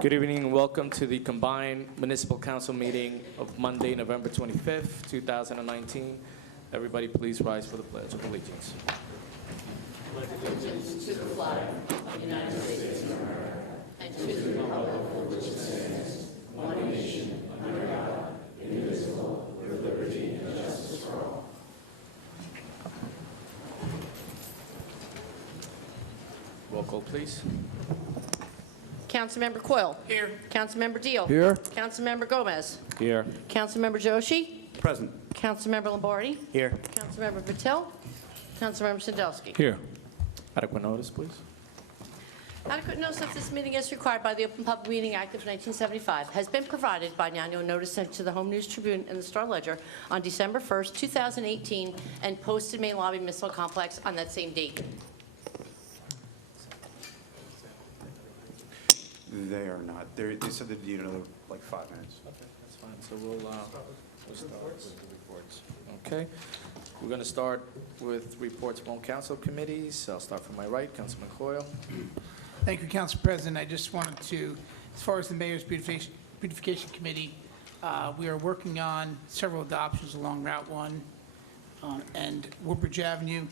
Good evening and welcome to the combined municipal council meeting of Monday, November 25th, 2019. Everybody please rise for the Pledge of Allegiance. Pledge allegiance to the flag of the United States of America and to the republic for which it stands, one nation, under God, indivisible, with liberty and justice for all. Roll call, please. Councilmember Quill. Here. Councilmember Deal. Here. Councilmember Gomez. Here. Councilmember Joshi. Present. Councilmember Lombardi. Here. Councilmember Patil. Councilmember Sandelsky. Here. Adequate notice, please. Adequate notice of this meeting as required by the Open Public Meeting Act of 1975 has been provided by an annual notice sent to the Home News Tribune and the Star Ledger on December 1st, 2018, and posted in Main Lobby Municipal Complex on that same date. They are not. They said they'd need another, like, 5 minutes. Okay, that's fine. So we'll start with the reports. Okay. We're going to start with reports from council committees. I'll start from my right. Councilman Coyle. Thank you, Council President. I just wanted to, as far as the Mayor's Beautification Committee, we are working on several adoptions along Route 1 and Woodbridge Avenue,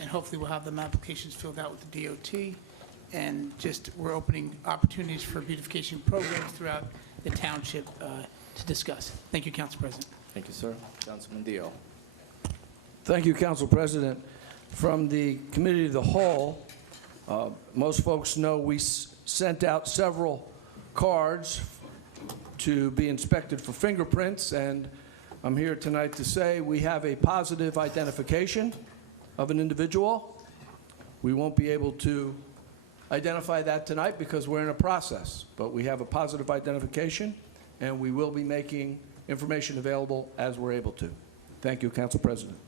and hopefully we'll have them applications filled out with the DOT. And just we're opening opportunities for beautification programs throughout the township to discuss. Thank you, Council President. Thank you, sir. Councilman Dio. Thank you, Council President. From the Committee of the Whole, most folks know we sent out several cards to be inspected for fingerprints, and I'm here tonight to say we have a positive identification of an individual. We won't be able to identify that tonight because we're in a process, but we have a positive identification, and we will be making information available as we're able to. Thank you, Council President.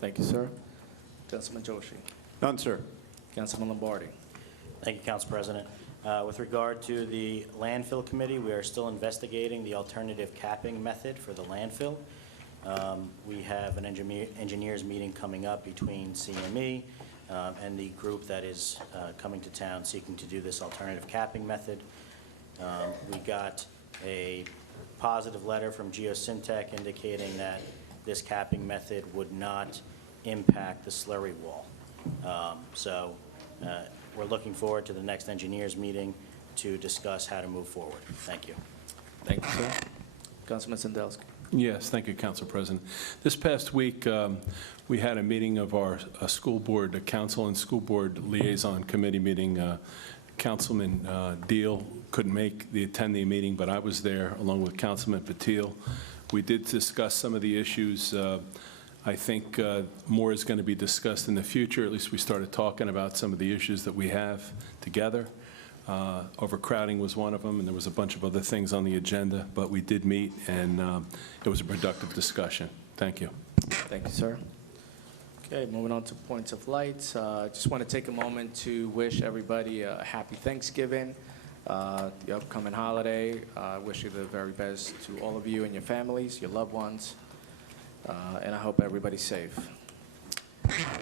Thank you, sir. Councilman Joshi. None, sir. Councilman Lombardi. Thank you, Council President. With regard to the landfill committee, we are still investigating the alternative capping method for the landfill. We have an engineers meeting coming up between CME and the group that is coming to town seeking to do this alternative capping method. We got a positive letter from Geosyntec indicating that this capping method would not impact the slurry wall. So we're looking forward to the next engineers meeting to discuss how to move forward. Thank you. Thank you, sir. Councilman Sandelsky. Yes, thank you, Council President. This past week, we had a meeting of our school board, the council and school board liaison committee meeting. Councilman Deal couldn't attend the meeting, but I was there along with Councilman Patil. We did discuss some of the issues. I think more is going to be discussed in the future. At least we started talking about some of the issues that we have together. Overcrowding was one of them, and there was a bunch of other things on the agenda, but we did meet, and it was a productive discussion. Thank you. Thank you, sir. Okay, moving on to points of light. Just want to take a moment to wish everybody a happy Thanksgiving, the upcoming holiday. I wish you the very best to all of you and your families, your loved ones, and I hope everybody's safe.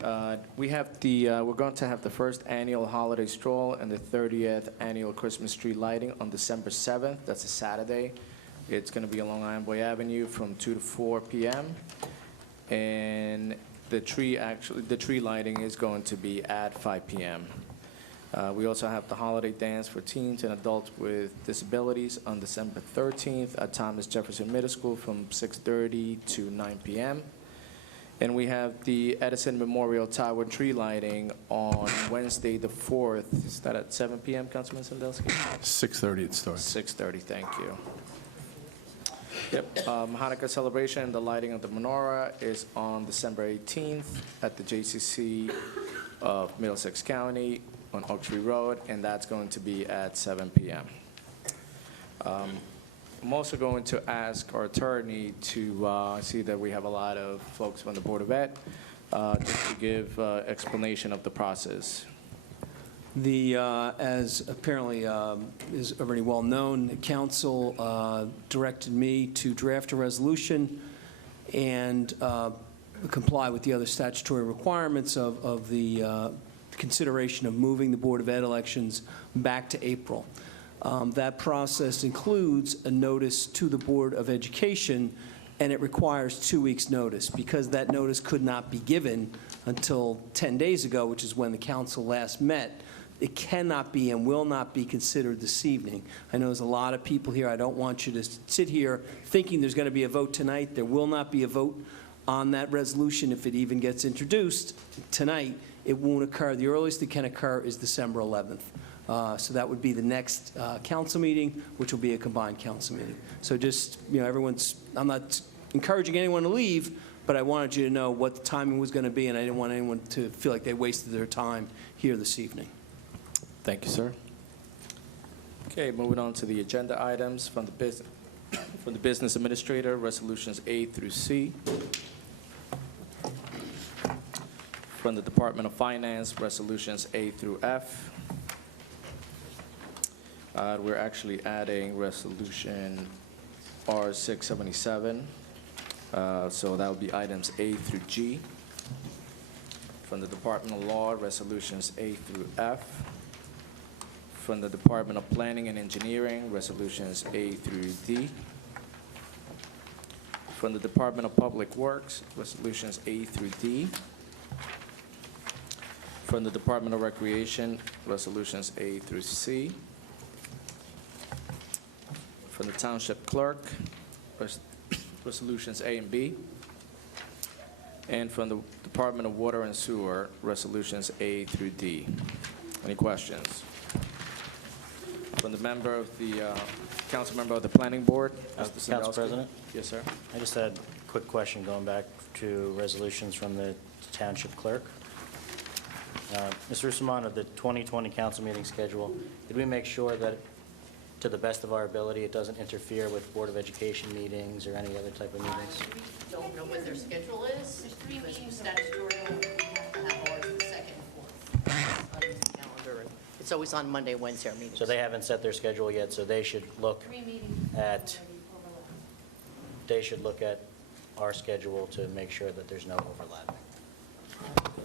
We're going to have the first annual holiday stroll and the 30th annual Christmas tree lighting on December 7th. That's a Saturday. It's going to be along Iron Boy Avenue from 2 to 4 p.m. And the tree lighting is going to be at 5 p.m. We also have the holiday dance for teens and adults with disabilities on December 13th at Thomas Jefferson Middle School from 6:30 to 9 p.m. And we have the Edison Memorial Tower tree lighting on Wednesday the 4th. Is that at 7 p.m., Councilman Sandelsky? 6:30 it starts. 6:30, thank you. Yep, Hanukkah celebration and the lighting of the menorah is on December 18th at the JCC of Middlesex County on Oak Tree Road, and that's going to be at 7 p.m. I'm also going to ask our attorney to see that we have a lot of folks from the Board of Ed, just to give explanation of the process. As apparently is already well known, the council directed me to draft a resolution and comply with the other statutory requirements of the consideration of moving the Board of Ed elections back to April. That process includes a notice to the Board of Education, and it requires 2 weeks' notice. Because that notice could not be given until 10 days ago, which is when the council last met, it cannot be and will not be considered this evening. I know there's a lot of people here. I don't want you to sit here thinking there's going to be a vote tonight. There will not be a vote on that resolution if it even gets introduced tonight. It won't occur. The earliest it can occur is December 11th. So that would be the next council meeting, which will be a combined council meeting. So just, I'm not encouraging anyone to leave, but I wanted you to know what the timing was going to be, and I didn't want anyone to feel like they wasted their time here this evening. Thank you, sir. Okay, moving on to the agenda items from the business administrator, resolutions A through C. From the Department of Finance, resolutions A through F. We're actually adding resolution R677. So that would be items A through G. From the Department of Law, resolutions A through F. From the Department of Planning and Engineering, resolutions A through D. From the Department of Public Works, resolutions A through D. From the Department of Recreation, resolutions A through C. From the Township Clerk, resolutions A and B. And from the Department of Water and Sewer, resolutions A through D. Any questions? From the member of the, council member of the Planning Board, Mr. Council Sandowski. President? Yes, sir. I just had a quick question going back to resolutions from the Township Clerk. Mr. Russomanno, the 2020 council meeting schedule, did we make sure that, to the best of our ability, it doesn't interfere with Board of Education meetings or any other type of meetings? We don't know what their schedule is. There's 3 meetings statutorily. We have to have ours the 2nd and 4th on the calendar. And it's always on Monday, Wednesday, our meetings. So they haven't set their schedule yet, so they should look at, our schedule to make sure that there's no overlap.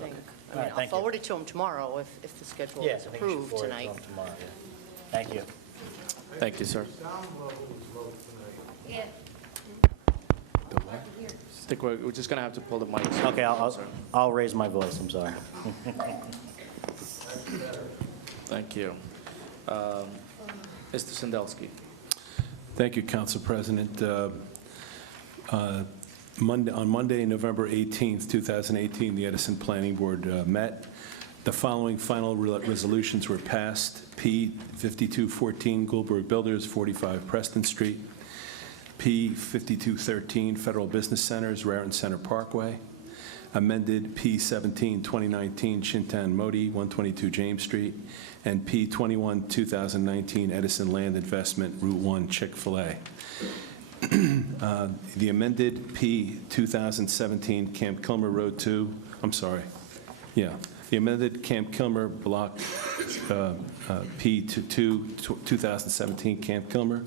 I mean, All right, I'll thank you. forward it to them tomorrow if the schedule Yeah, I is think you should approved forward it to tonight. them tomorrow, yeah. Thank you. Thank you, sir. Yeah. I think we're just going to have to pull the mic. Okay, I'll raise my voice, I'm sorry. Thank you. Mr. Sandowski. Thank you, Council President. On Monday, November 18th, 2018, the Edison Planning Board met. The following final resolutions were passed. P 5214 Goldberg Builders, 45 Preston Street. P 5213 Federal Business Centers, Raritan Center Parkway. Amended P 17 2019 Shintan Modi, 122 James Street. And P 21 2019 Edison Land Investment, Route 1 Chick-fil-A. The amended P 2017 Camp Kilmer Road 2, the amended Camp Kilmer Block P 2017 Camp Kilmer,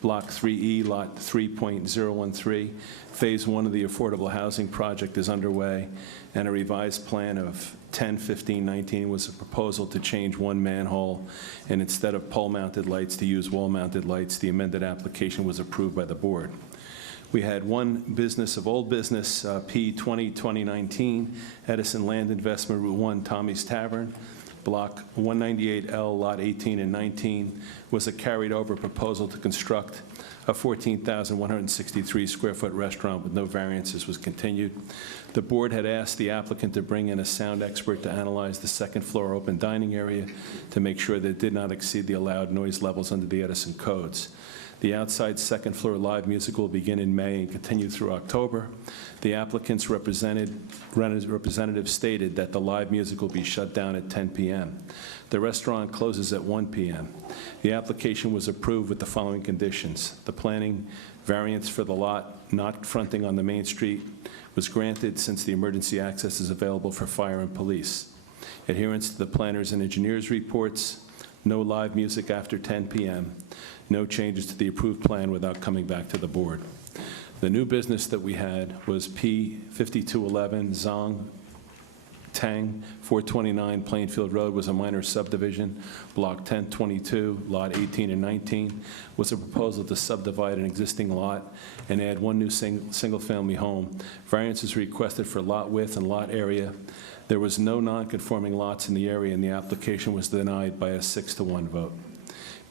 Block 3E, Lot 3.013. Phase 1 of the Affordable Housing Project is underway, and a revised plan of 10/15/19 was a proposal to change one manhole, and instead of pole-mounted lights to use wall-mounted lights. The amended application was approved by the board. We had one business of old business, P 20/2019, Edison Land Investment, Route 1, Tommy's Tavern, Block 198L, Lot 18 and 19, was a carried-over proposal to construct a 14,163-square-foot restaurant with no variances was continued. The board had asked the applicant to bring in a sound expert to analyze the second-floor open dining area to make sure that it did not exceed the allowed noise levels under the Edison codes. The outside second-floor live music will begin in May and continue through October. The applicant's representative stated that the live music will be shut down at 10 p.m. The restaurant closes at 1 p.m. The application was approved with the following conditions. The planning variance for the lot not fronting on the main street was granted since the emergency access is available for fire and police. Adherence to the planners and engineers reports, no live music after 10 p.m., no changes to the approved plan without coming back to the board. The new business that we had was P 5211 Zong Tang, 429 Plainfield Road, was a minor subdivision. Block 1022, Lot 18 and 19, was a proposal to subdivide an existing lot and add one new single-family home. Variance is requested for lot width and lot area. There was no non-conforming lots in the area, and the application was denied by a 6-to-1 vote.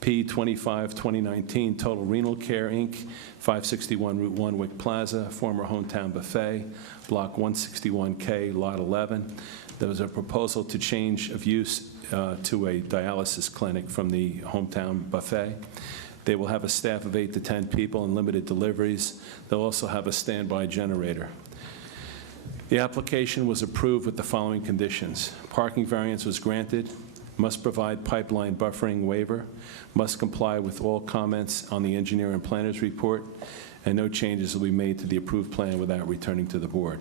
P 25-2019, Total Renal Care, Inc., 561 Route 1, Wick Plaza, former Hometown Buffet, Block 161K, Lot 11. There was a proposal to change of use to a dialysis clinic from the Hometown Buffet. They will have a staff of 8 to 10 people and limited deliveries. They'll also have a standby generator. The application was approved with the following conditions. Parking variance was granted, must provide pipeline buffering waiver, must comply with all comments on the engineer and planner's report, and no changes will be made to the approved plan without returning to the board.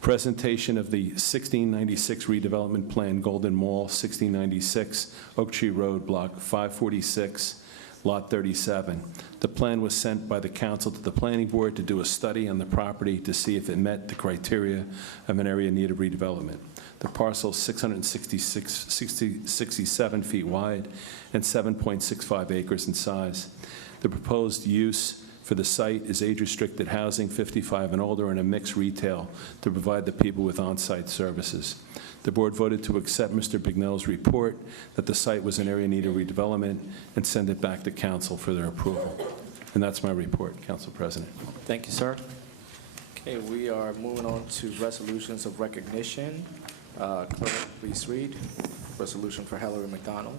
Presentation of the 1696 redevelopment plan, Golden Mall, 1696 Oak Tree Road, Block 546, Lot 37. The plan was sent by the council to the planning board to do a study on the property to see if it met the criteria of an area in need of redevelopment. The parcel is 667 feet wide and 7.65 acres in size. The proposed use for the site is age-restricted housing, 55 and older, and a mixed retail to provide the people with on-site services. The board voted to accept Mr. Bignell's report that the site was an area in need of redevelopment and send it back to council for their approval. And that's my report, Council President. Thank you, sir. Okay, we are moving on to resolutions of recognition. Clerk, please read. Resolution for Hillary McDonald.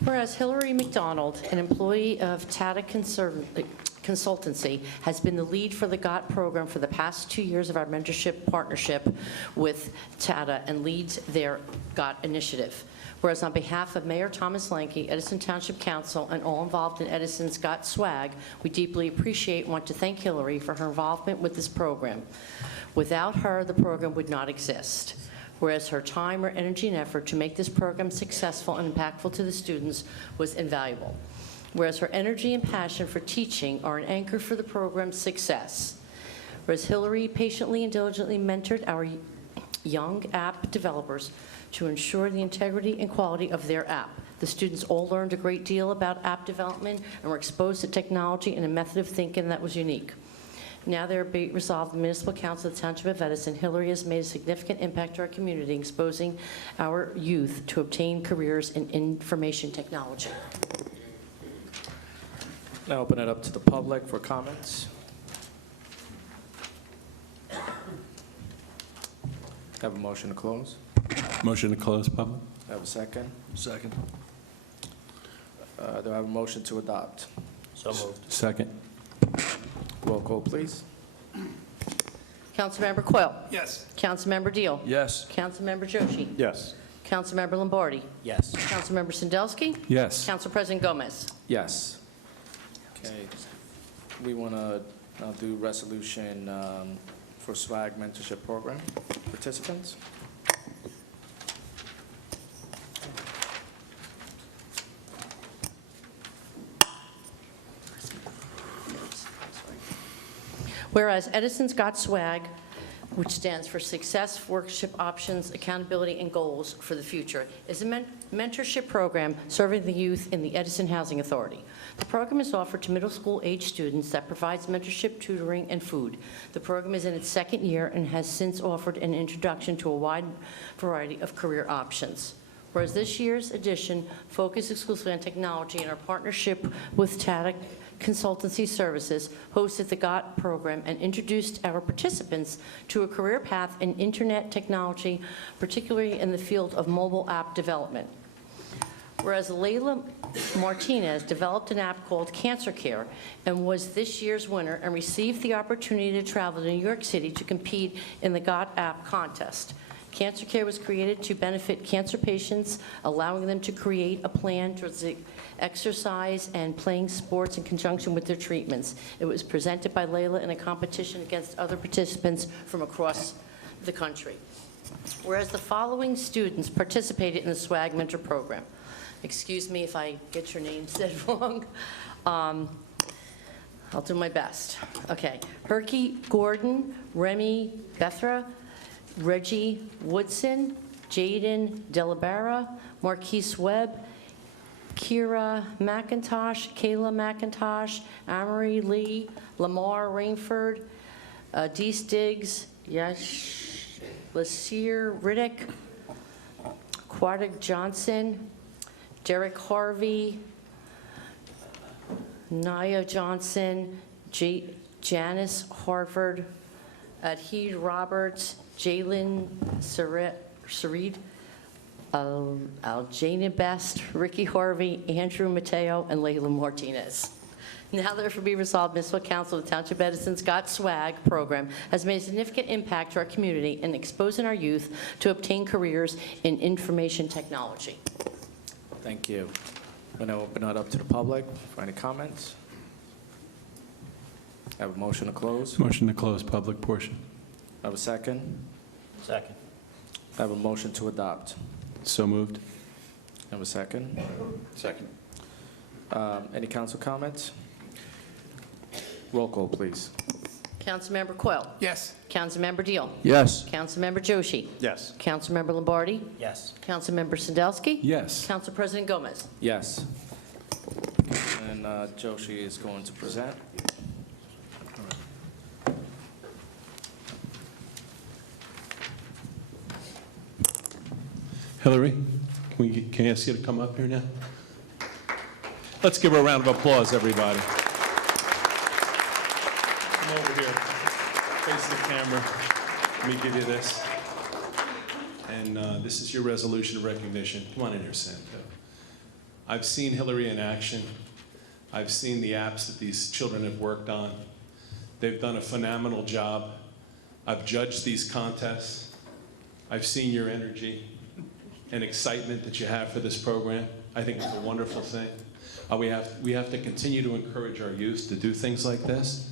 Whereas Hillary McDonald, an employee of Tata Consultancy, has been the lead for the GOT program for the past 2 years of our mentorship partnership with Tata and leads their GOT initiative. Whereas on behalf of Mayor Thomas Lanke, Edison Township Council, and all involved in Edison's GOT swag, we deeply appreciate and want to thank Hillary for her involvement with this program. Without her, the program would not exist. Whereas her time, her energy, and effort to make this program successful and impactful to the students was invaluable. Whereas her energy and passion for teaching are an anchor for the program's success. Whereas Hillary patiently and diligently mentored our young app developers to ensure the integrity and quality of their app. The students all learned a great deal about app development and were exposed to technology and a method of thinking that was unique. Now there be resolved, the Municipal Council of the Township of Edison, Hillary has made a significant impact to our community, exposing our youth to obtain careers in information technology. Now open it up to the public for comments. Have a motion to close. Motion to close, public? Have a second. Second. Do I have a motion to adopt? So moved. Second. Roll call, please. Councilmember Coyle? Yes. Councilmember Deal? Yes. Councilmember Joshi? Yes. Councilmember Lombardi? Yes. Councilmember Sandelsky? Yes. Council President Gomez? Yes. Okay. We want to now do resolution for SWAG mentorship program participants. Whereas Edison's Got Swag, which stands for Success, Worship Options, Accountability, and Goals for the Future, is a mentorship program serving the youth in the Edison Housing Authority. The program is offered to middle school age students that provides mentorship, tutoring, and food. The program is in its second year and has since offered an introduction to a wide variety of career options. Whereas this year's edition focused exclusively on technology, and our partnership with Tata Consultancy Services hosted the GOT program and introduced our participants to a career path in internet technology, particularly in the field of mobile app development. Whereas Layla Martinez developed an app called Cancer Care and was this year's winner and received the opportunity to travel to New York City to compete in the GOT app contest. Cancer Care was created to benefit cancer patients, allowing them to create a plan towards exercise and playing sports in conjunction with their treatments. It was presented by Layla in a competition against other participants from across the country. Whereas the following students participated in the SWAG Mentor Program. Excuse me if I get your name said wrong. I'll do my best. Okay. Herky Gordon, Remy Bethra, Reggie Woodson, Jaden Delabera, Marquise Webb, Kira McIntosh, Kayla McIntosh, Amory Lee, Lamar Rainford, Dee Stiggs, Yash Lasir Riddick, Quadig Johnson, Derek Harvey, Naya Johnson, Janice Harford, Adheed Roberts, Jalen Sarid, Aljana Best, Ricky Harvey, Andrew Mateo, and Layla Martinez. Now therefore be resolved, Municipal Council of the Township of Edison's Got Swag program has made a significant impact to our community in exposing our youth to obtain careers in information technology. Thank you. I'm going to open it up to the public for any comments. I have a motion to close. Motion to close public portion. I have a second. Second. I have a motion to adopt. So moved. I have a second. Second. Any council comments? Roll call, please. Councilmember Coyle. Yes. Councilmember Deal. Yes. Councilmember Joshi. Yes. Councilmember Lombardi. Yes. Councilmember Sandelsky. Yes. Council President Gomez. Yes. And Joshi is going to present. Hillary, can I ask you to come up here now? Let's give her a round of applause, everybody. Come over here. Face the camera. Let me give you this. And this is your resolution of recognition. Come on in here, Sam. I've seen Hillary in action. I've seen the apps that these children have worked on. They've done a phenomenal job. I've judged these contests. I've seen your energy and excitement that you have for this program. I think it's a wonderful thing. We have to continue to encourage our youth to do things like this,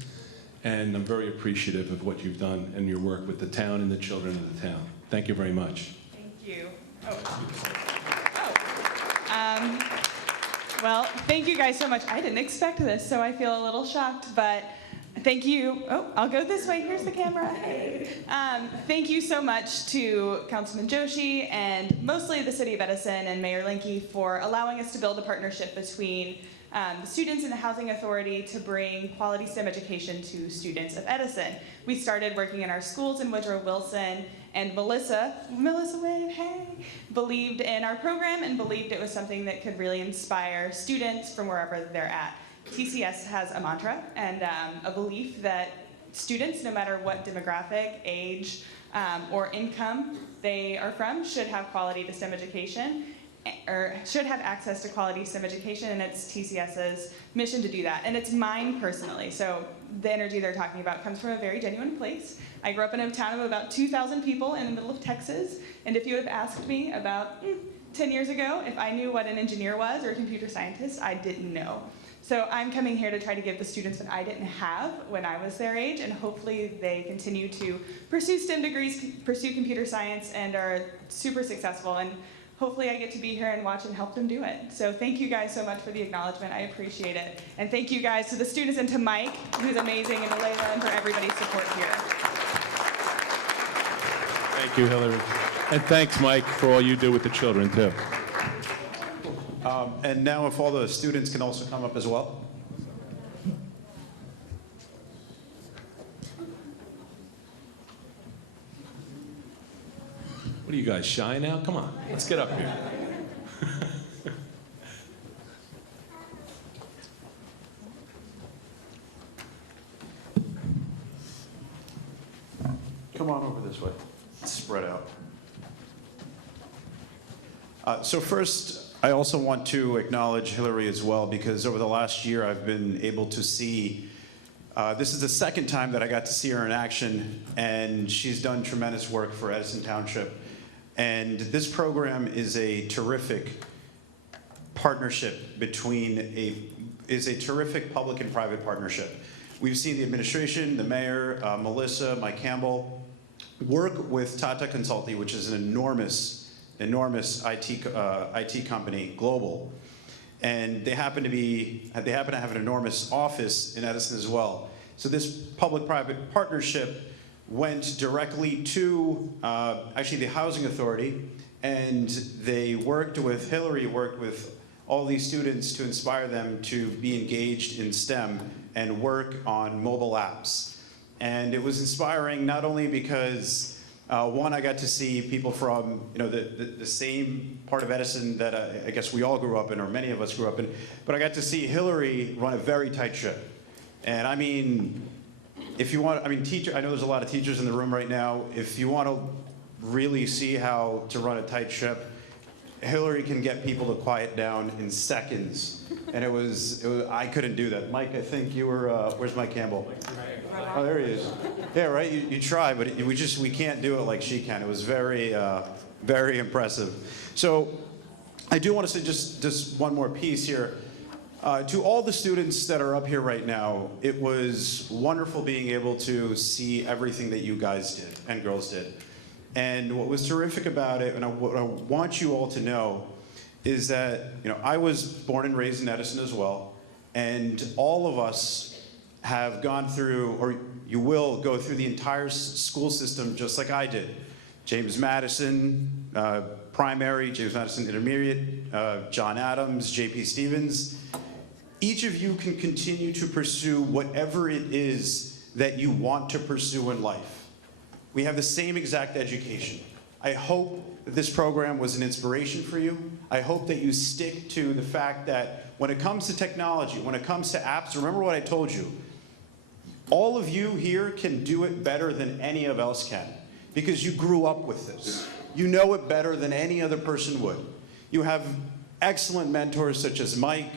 and I'm very appreciative of what you've done and your work with the town and the children of the town. Thank you very much. Thank you. Well, thank you guys so much. I didn't expect this, so I feel a little shocked, but thank you. Oh, I'll go this way. Here's the camera. Thank you so much to Councilman Joshi and mostly the City of Edison and Mayor Linke for allowing us to build a partnership between the students and the Housing Authority to bring quality STEM education to students of Edison. We started working in our schools in Woodrow Wilson, and Melissa Wade, hey, believed in our program and believed it was something that could really inspire students from wherever they're at. TCS has a mantra and a belief that students, no matter what demographic, age, or income they are from, should have quality STEM education, or should have access to quality STEM education, and it's TCS's mission to do that. And it's mine personally, so the energy they're talking about comes from a very genuine place. I grew up in a town of about 2,000 people in the middle of Texas, and if you would have asked me about 10 years ago if I knew what an engineer was or a computer scientist, I didn't know. So I'm coming here to try to give the students what I didn't have when I was their age, and hopefully they continue to pursue STEM degrees, pursue computer science, and are super successful. And hopefully I get to be here and watch and help them do it. So thank you guys so much for the acknowledgement. I appreciate it. And thank you guys to the students and to Mike, who's amazing, and to Layla, and for everybody's support here. Thank you, Hillary. And thanks, Mike, for all you do with the children, too. And now if all the students can also come up as well. What are you guys, shy now? Come on, let's get up here. Come on over this way. Spread out. So first, I also want to acknowledge Hillary as well, because over the last year I've been able to see, this is the second time that I got to see her in action, and she's done tremendous work for Edison Township. And this program is a terrific partnership is a terrific public and private partnership. We've seen the administration, the mayor, Melissa, Mike Campbell, work with Tata Consulting, which is an enormous IT company, global, and they happen to have an enormous office in Edison as well. So this public-private partnership went directly to actually the Housing Authority, and Hillary worked with all these students to inspire them to be engaged in STEM and work on mobile apps. And it was inspiring not only because, one, I got to see people from the same part of Edison that I guess we all grew up in, or many of us grew up in, but I got to see Hillary run a very tight ship. And I mean, if you want, I know there's a lot of teachers in the room right now. If you want to really see how to run a tight ship, Hillary can get people to quiet down in seconds. And I couldn't do that. Mike, I think you were, where's Mike Campbell? Oh, there he is. Yeah, right, you try, but we can't do it like she can. It was very, very impressive. So I do want to say just one more piece here. To all the students that are up here right now, it was wonderful being able to see everything that you guys did and girls did. And what was terrific about it, and what I want you all to know, is that I was born and raised in Edison as well, and all of us have gone through, or you will go through the entire school system just like I did. James Madison primary, James Madison intermediate, John Adams, J.P. Stevens. Each of you can continue to pursue whatever it is that you want to pursue in life. We have the same exact education. I hope that this program was an inspiration for you. I hope that you stick to the fact that when it comes to technology, when it comes to apps, remember what I told you. All of you here can do it better than any of else can because you grew up with this. You know it better than any other person would. You have excellent mentors such as Mike,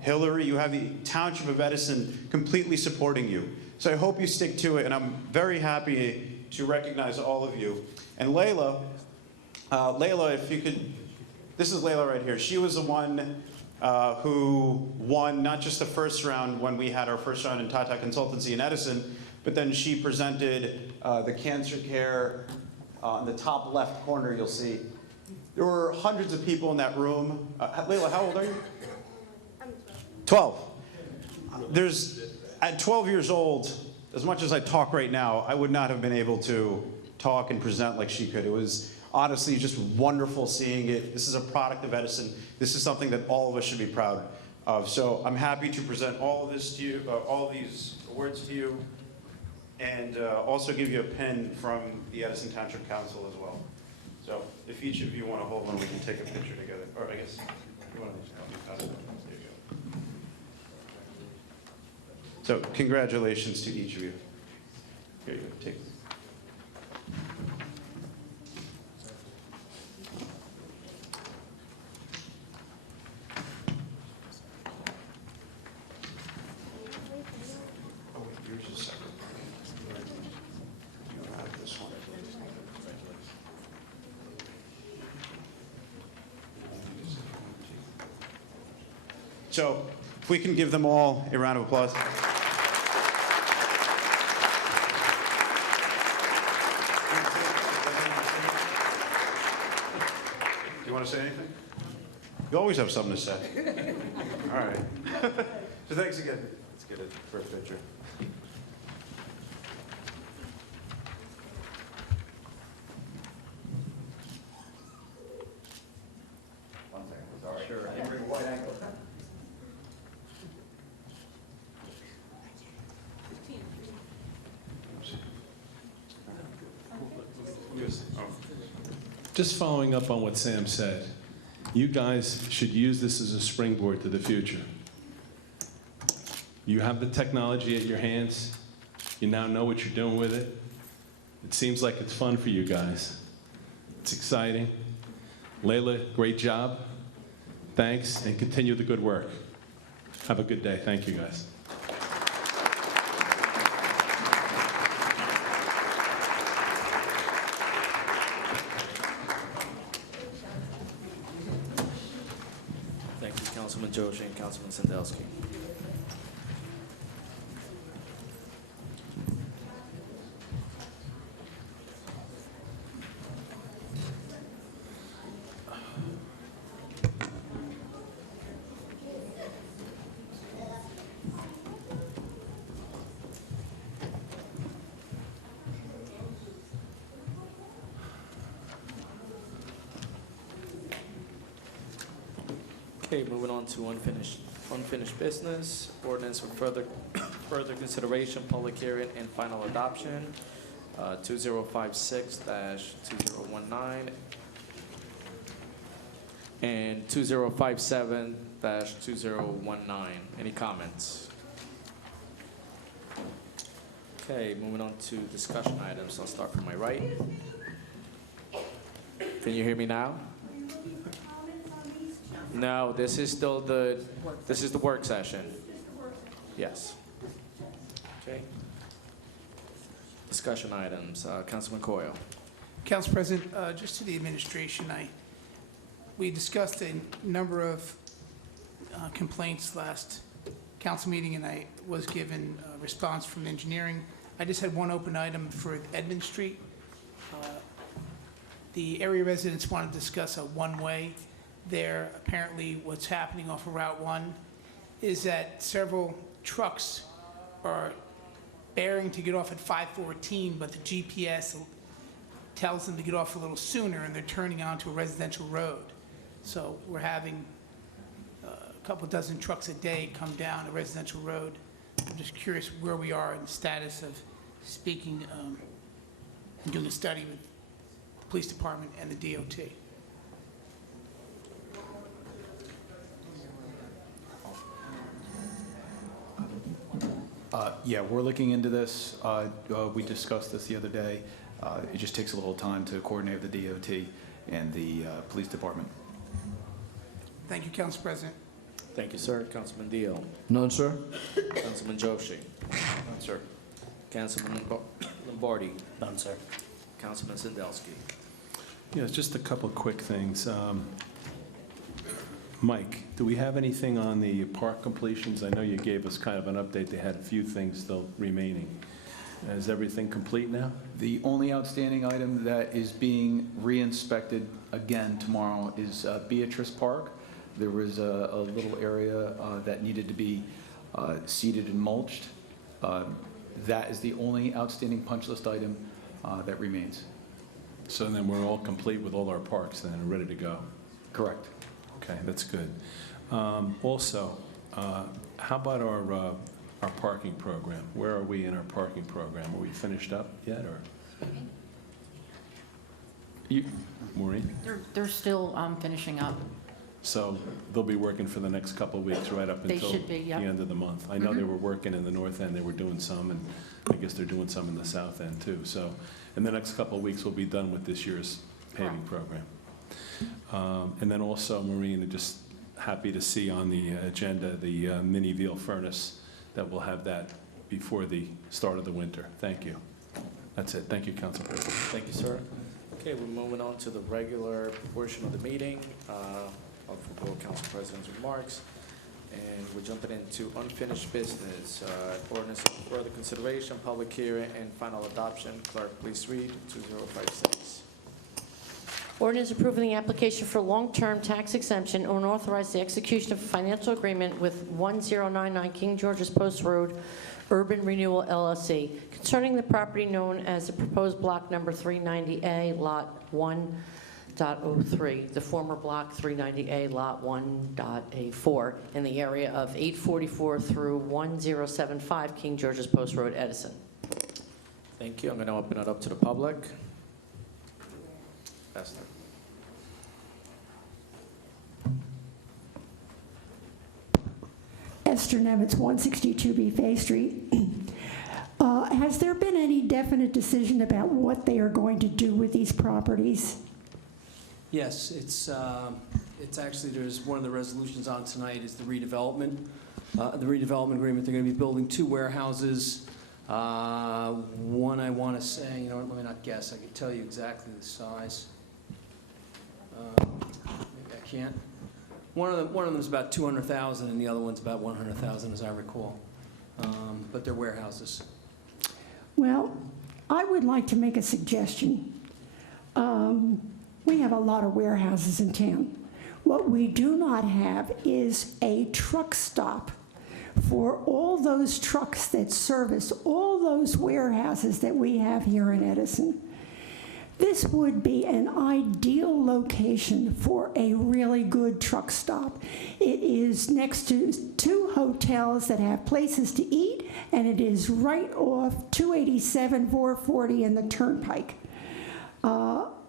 Hillary. You have the Township of Edison completely supporting you. So I hope you stick to it, and I'm very happy to recognize all of you. And Layla, if you could, this is Layla right here. She was the one who won not just the first round when we had our first round in Tata Consultancy in Edison, but then she presented the cancer care in the top left corner, you'll see. There were hundreds of people in that room. Layla, how old are you? I'm 12. 12. At 12 years old, as much as I talk right now, I would not have been able to talk and present like she could. It was honestly just wonderful seeing it. This is a product of Edison. This is something that all of us should be proud of. So I'm happy to present all of this to you, all of these awards to you, and also give you a pin from the Edison Township Council as well. So if each of you want to hold one, we can take a picture together. Or I guess you want to. There you go. So congratulations to each of you. Here you go. Take. Oh wait, yours is separate. You don't have this one. So if we can give them all a round of applause. You want to say anything? You always have something to say. All right. So thanks again. Let's get a first picture. One second. Sorry. Sure. I didn't bring a wide angle. Just following up on what Sam said, you guys should use this as a springboard to the future. You have the technology at your hands. You now know what you're doing with it. It seems like it's fun for you guys. It's exciting. Layla, great job. Thanks, and continue the good work. Have a good day. Thank you, guys. Thank you, Councilman Joshi and Councilman Sandelsky. Okay, moving on to unfinished business. Ordinance for further consideration, public hearing, and final adoption, 2056-2019 and 2057-2019. Any comments? Okay, moving on to discussion items. I'll start from my right. Can you hear me now? No, this is still the work session. Yes. Okay. Discussion items. Councilman Coyle. Council President, just to the administration, we discussed a number of complaints last council meeting, and I was given a response from engineering. I just had one open item for Edmond Street. The area residents want to discuss a one-way there. Apparently, what's happening off of Route 1 is that several trucks are bearing to get off at 514, but the GPS tells them to get off a little sooner, and they're turning onto a residential road. So we're having a couple dozen trucks a day come down a residential road. I'm just curious where we are in the status of speaking, doing a study with the police department and the DOT. Yeah, we're looking into this. We discussed this the other day. It just takes a little time to coordinate with the DOT and the police department. Thank you, Council President. Thank you, sir. Councilman Deal. None, sir. Councilman Joshi. None, sir. Councilman Lombardi. None, sir. Councilman Sandelsky. Yes, just a couple of quick things. Mike, do we have anything on the park completions? I know you gave us kind of an update. They had a few things still remaining. Is everything complete now? The only outstanding item that is being re-inspected again tomorrow is Beatrice Park. There was a little area that needed to be seeded and mulched. That is the only outstanding punch list item that remains. So then we're all complete with all our parks then, and ready to go? Correct. Okay, that's good. Also, how about our parking program? Where are we in our parking program? Are we finished up yet, or? Maureen? They're still finishing up. So they'll be working for the next couple of weeks, right up They until should be, yep. the end of the month. I know they were working in the north end, they were doing some, and I guess they're doing some in the south end too. So in the next couple of weeks, we'll be done with this year's paving program. And then also, Maureen, just happy to see on the agenda the mini veal furnace, that we'll have that before the start of the winter. Thank you. That's it. Thank you, Council President. Thank you, sir. Okay, we're moving on to the regular portion of the meeting. I'll forego Council President's remarks. And we're jumping into unfinished business. Ordinance for further consideration, public hearing, and final adoption. Clerk, please read 2056. Ordinance approving the application for long-term tax exemption and authorize the execution of a financial agreement with 1099 King George's Post Road Urban Renewal LLC concerning the property known as the proposed block number 390A, lot 1.03, the former block 390A, lot 1.A4, in the area of 844 through 1075 King George's Post Road, Edison. Thank you. I'm going to open it up to the public. Esther. Esther Nemitz, 162B Fay Street. Has there been any definite decision about what they are going to do with these properties? Yes, it's actually, there's one of the resolutions on tonight is the redevelopment. The redevelopment agreement, they're going to be building 2 warehouses. One, I want to say, you know what, let me not guess, I can tell you exactly the size. Maybe I can't. One of them is about 200,000 and the other one's about 100,000 as I recall. But they're warehouses. Well, I would like to make a suggestion. We have a lot of warehouses in town. What we do not have is a truck stop for all those trucks that service all those warehouses that we have here in Edison. This would be an ideal location for a really good truck stop. It is next to 2 hotels that have places to eat, and it is right off 287, 440 and the Turnpike.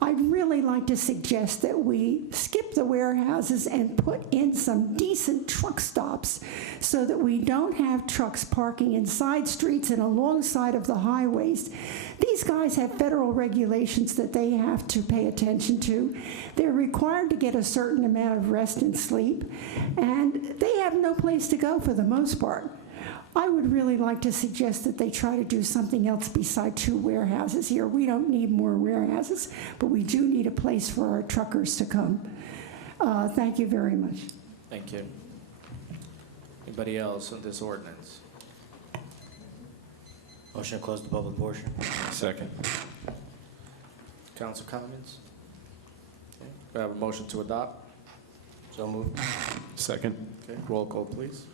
I'd really like to suggest that we skip the warehouses and put in some decent truck stops so that we don't have trucks parking in side streets and alongside of the highways. These guys have federal regulations that they have to pay attention to. They're required to get a certain amount of rest and sleep, and they have no place to go for the most part. I would really like to suggest that they try to do something else beside 2 warehouses here. We don't need more warehouses, but we do need a place for our truckers to come. Thank you very much. Thank you. Anybody else on this ordinance? Motion to close the public portion. Second. Council comments? Okay. We have a motion to adopt. So moved. Second. Okay. Roll call, please.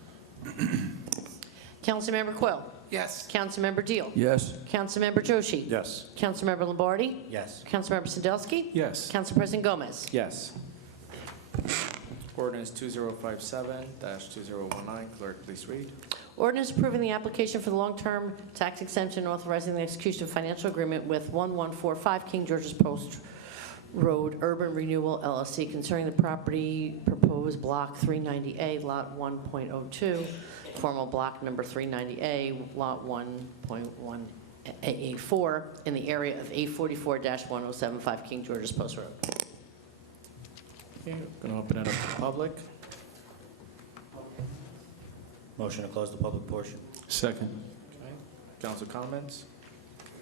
Councilmember Quill. Yes. Councilmember Deal. Yes. Councilmember Joshi. Yes. Councilmember Lombardi. Yes. Councilmember Sandelsky. Yes. Council President Gomez. Yes. Ordinance 2057-2019. Clerk, please read. Ordinance approving the application for the long-term tax exemption and authorizing the execution of financial agreement with 1145 King George's Post Road Urban Renewal LLC concerning the property proposed block 390A, lot 1.02, formal block number 390A, lot 1.1A4, in the area of 844-1075 King George's Post Road. Okay, going to open it up to the public. Motion to close the public portion. Second. Okay. Council comments?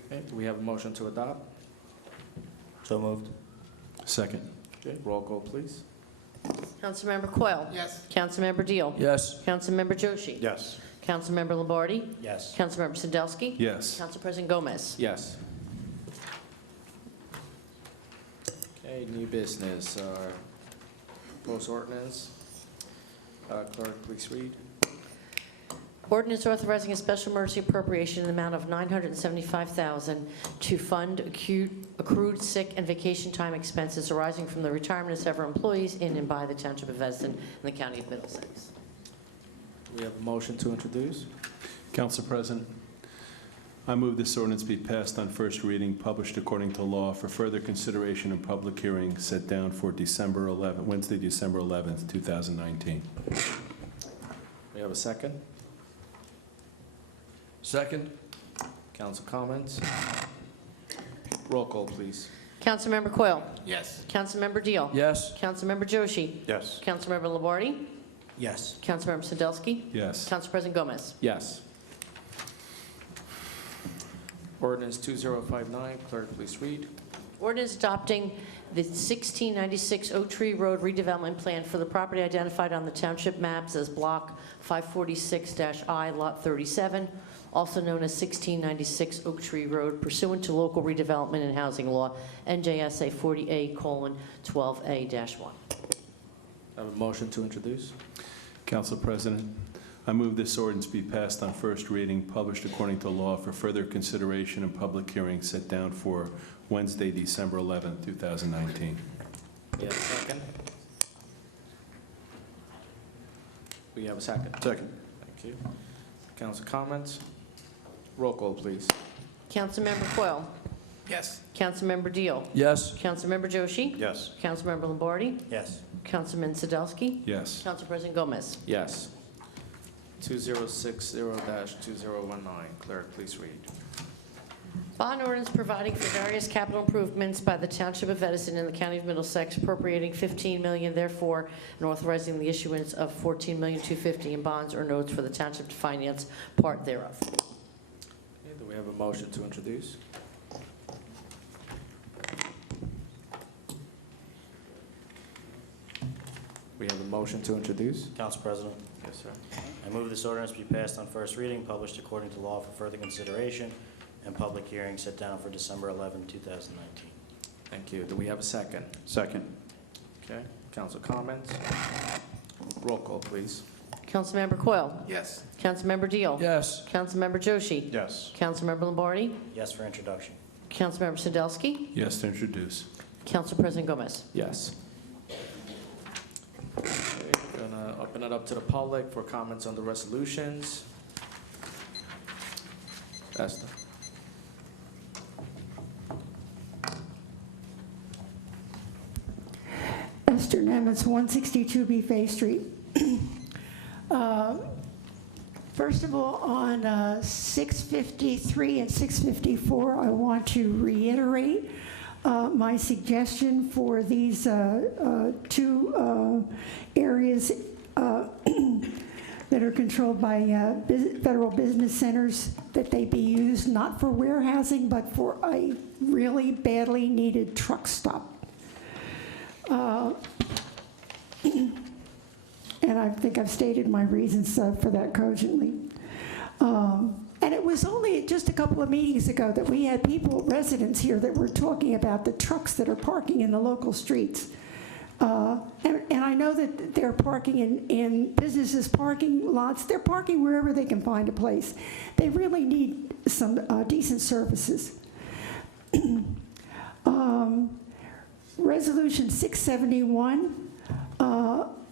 Okay, do we have a motion to adopt? So moved. Second. Okay, roll call, please. Councilmember Coyle. Yes. Councilmember Deal. Yes. Councilmember Joshi. Yes. Councilmember Lombardi. Yes. Councilmember Sandelsky. Yes. Council President Gomez. Yes. Okay, new business, proposed ordinance. Clerk, please read. Ordinance authorizing a special emergency appropriation in the amount of $975,000 to fund accrued sick and vacation time expenses arising from the retirement of several employees in and by the Township of Edison and the County of Middlesex. We have a motion to introduce. Council President, I move this ordinance be passed on first reading, published according to law, for further consideration and public hearing set down for Wednesday, December 11th, 2019. We have a second. Second. Council comments? Roll call, please. Councilmember Coyle. Yes. Councilmember Deal. Yes. Councilmember Joshi. Yes. Councilmember Lombardi. Yes. Councilmember Sandelsky. Yes. Council President Gomez. Yes. Ordinance 2059, clerk, please read. Ordinance adopting the 1696 Oak Tree Road redevelopment plan for the property identified on the township maps as Block 546-I, Lot 37, also known as 1696 Oak Tree Road, pursuant to local redevelopment and housing law, NJSA 40A:12A-1. I have a motion to introduce. Council President, I move this ordinance be passed on first reading, published according to law, for further consideration and public hearing set down for Wednesday, December 11th, 2019. We have a second. We have a second. Second. Thank you. Council comments? Roll call, please. Councilmember Coyle. Yes. Councilmember Deal. Yes. Councilmember Joshi. Yes. Councilmember Lombardi. Yes. Councilman Sandelsky. Yes. Council President Gomez. Yes. 2060-2019. Clerk, please read. Bond ordinance providing for various capital improvements by the Township of Edison in the County of Middlesex, appropriating $15 million therefore, and authorizing the issuance of $14,250,000 in bonds or notes for the township to finance part thereof. Okay, do we have a motion to introduce? We have a motion to introduce? Council President, Yes, sir. I move this ordinance be passed on first reading, published according to law for further consideration and public hearing set down for December 11, 2019. Thank you. Do we have a second? Second. Okay. Council comments? Roll call, please. Councilmember Coyle. Yes. Councilmember Deal. Yes. Councilmember Joshi. Yes. Councilmember Lombardi. Yes for introduction. Councilmember Sadowski. Yes to introduce. Council President Gomez. Yes. Okay, we're gonna open it up to the public for comments on the resolutions. Esther. Esther Nemitz, 162B Fay Street. First of all, on 653 and 654, I want to reiterate my suggestion for these two areas that are controlled by federal business centers, that they be used not for warehousing, but for a really badly needed truck stop. And I think I've stated my reasons for that cogently. And it was only just a couple of meetings ago that we had residents here that were talking about the trucks that are parking in the local streets. And I know that they're parking in businesses' parking lots. They're parking wherever they can find a place. They really need some decent services. Resolution 671,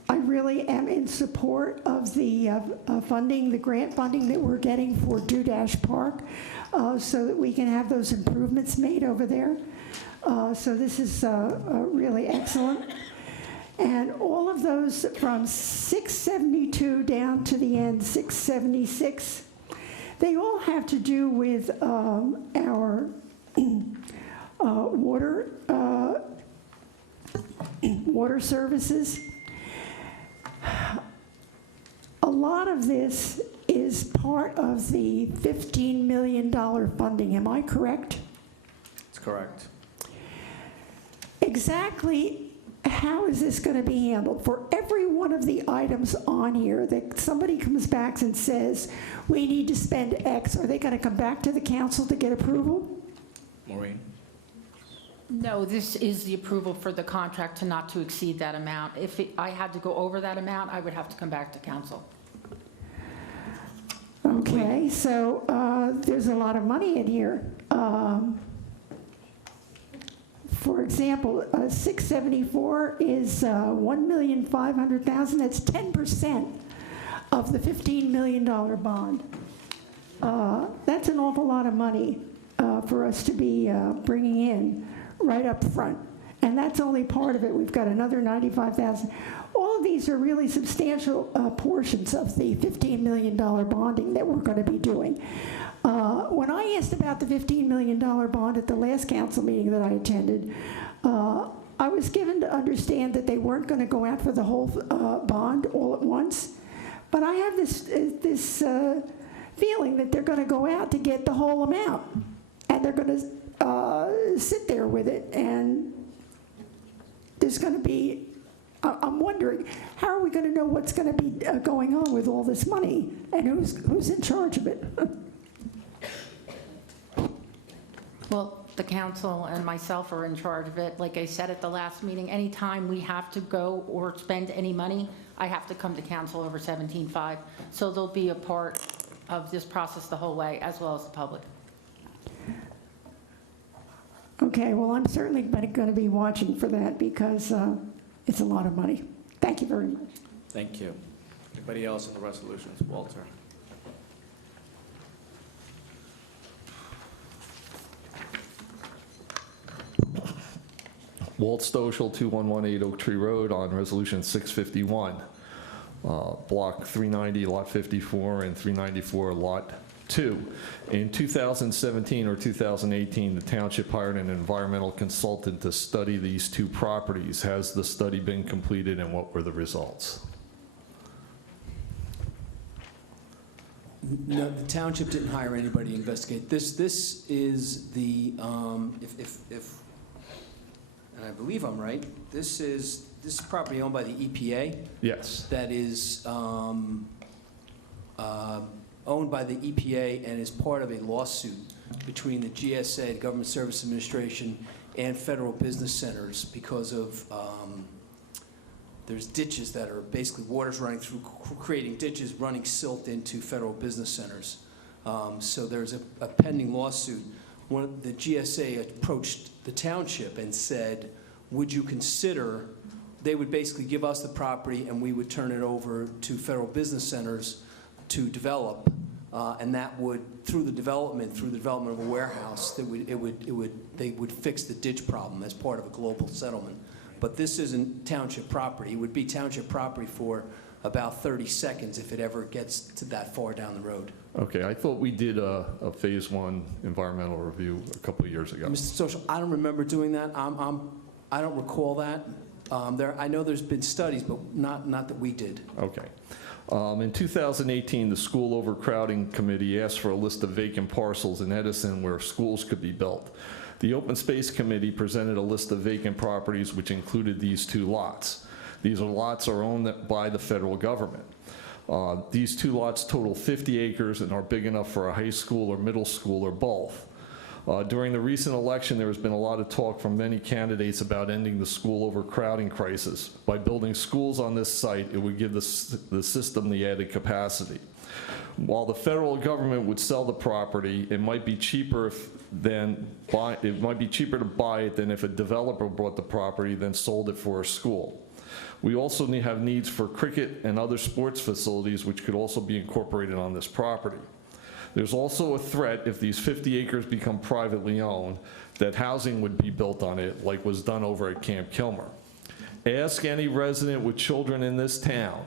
I really am in support of the funding, the grant funding that we're getting for Dudash Park, so that we can have those improvements made over there. So this is really excellent. And all of those from 672 down to the end, 676, they all have to do with our water services. A lot of this is part of the $15 million funding. Am I correct? That's correct. Exactly how is this going to be handled? For every one of the items on here that somebody comes back and says, we need to spend X, are they going to come back to the council to get approval? Maureen? No, this is the approval for the contract to not to exceed that amount. If I had to go over that amount, I would have to come back to council. Okay, so there's a lot of money in here. For example, 674 is $1,500,000. That's 10% of the $15 million bond. That's an awful lot of money for us to be bringing in right up front. And that's only part of it. We've got another $95,000. All of these are really substantial portions of the $15 million bonding that we're going to be doing. When I asked about the $15 million bond at the last council meeting that I attended, I was given to understand that they weren't going to go out for the whole bond all at once. But I have this feeling that they're going to go out to get the whole amount. And they're going to sit there with it, and there's going to be, I'm wondering, how are we going to know what's going to be going on with all this money, and who's in charge of it? Well, the council and myself are in charge of it. Like I said at the last meeting, anytime we have to go or spend any money, I have to come to council over 17.5. So they'll be a part of this process the whole way, as well as the public. Okay, well, I'm certainly going to be watching for that because it's a lot of money. Thank you very much. Thank you. Anybody else on the resolutions? Walter? Walt Stoschel, 2118 Oak Tree Road, on Resolution 651, Block 390, Lot 54, and 394, Lot 2. In 2017 or 2018, the township hired an environmental consultant to study these two properties. Has the study been completed, and what were the results? No, the township didn't hire anybody to investigate. This is the, if and I believe I'm right, this is property owned by the EPA. Yes. That is owned by the EPA and is part of a lawsuit between the GSA, the Government Service Administration, and federal business centers because of there's ditches that are basically water's running through, creating ditches, running silt into federal business centers. So there's a pending lawsuit. the GSA approached the township and said, would you consider, they would basically give us the property and we would turn it over to federal business centers to develop, and that would, through the development of a warehouse, they would fix the ditch problem as part of a global settlement. But this isn't township property. It would be township property for about 30 seconds if it ever gets to that far down the road. Okay, I thought we did a Phase 1 environmental review a couple of years ago. Mr. Social, I don't remember doing that. I don't recall that. I know there's been studies, but not that we did. Okay. In 2018, the School Overcrowding Committee asked for a list of vacant parcels in Edison where schools could be built. The Open Space Committee presented a list of vacant properties which included these 2 lots. These lots are owned by the federal government. These 2 lots total 50 acres and are big enough for a high school or middle school or both. During the recent election, there has been a lot of talk from many candidates about ending the school overcrowding crisis. By building schools on this site, it would give the system the added capacity. While the federal government would sell the property, it might be cheaper to buy it than if a developer bought the property then sold it for a school. We also have needs for cricket and other sports facilities which could also be incorporated on this property. There's also a threat if these 50 acres become privately owned that housing would be built on it like was done over at Camp Kilmer. Ask any resident with children in this town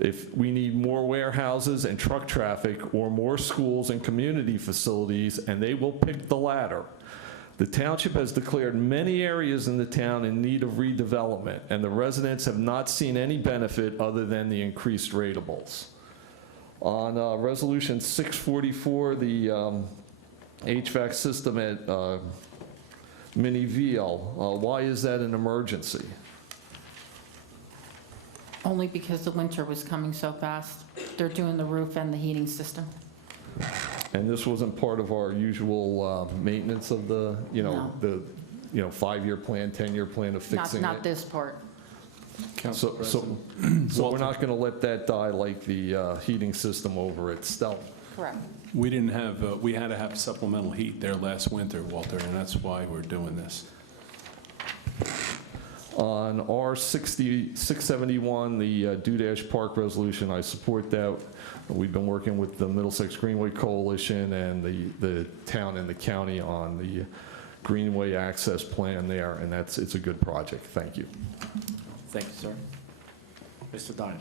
if we need more warehouses and truck traffic or more schools and community facilities, and they will pick the latter. The township has declared many areas in the town in need of redevelopment, and the residents have not seen any benefit other than the increased ratables. On Resolution 644, the HVAC system at Miniville, why is that an emergency? Only because the winter was coming so fast. They're doing the roof and the heating system. And this wasn't part of our usual maintenance of the, No. the 5-year plan, 10-year plan of fixing it? Not this part. So we're not going to let that die like the heating system over at Stealth? Correct. We didn't have, we had to have supplemental heat there last winter, Walter, and that's why we're doing this. On R671, the Dudash Park resolution, I support that. We've been working with the Middlesex Greenway Coalition and the town and the county on the Greenway access plan there, and it's a good project. Thank you. Thank you, sir. Mr. Diamond.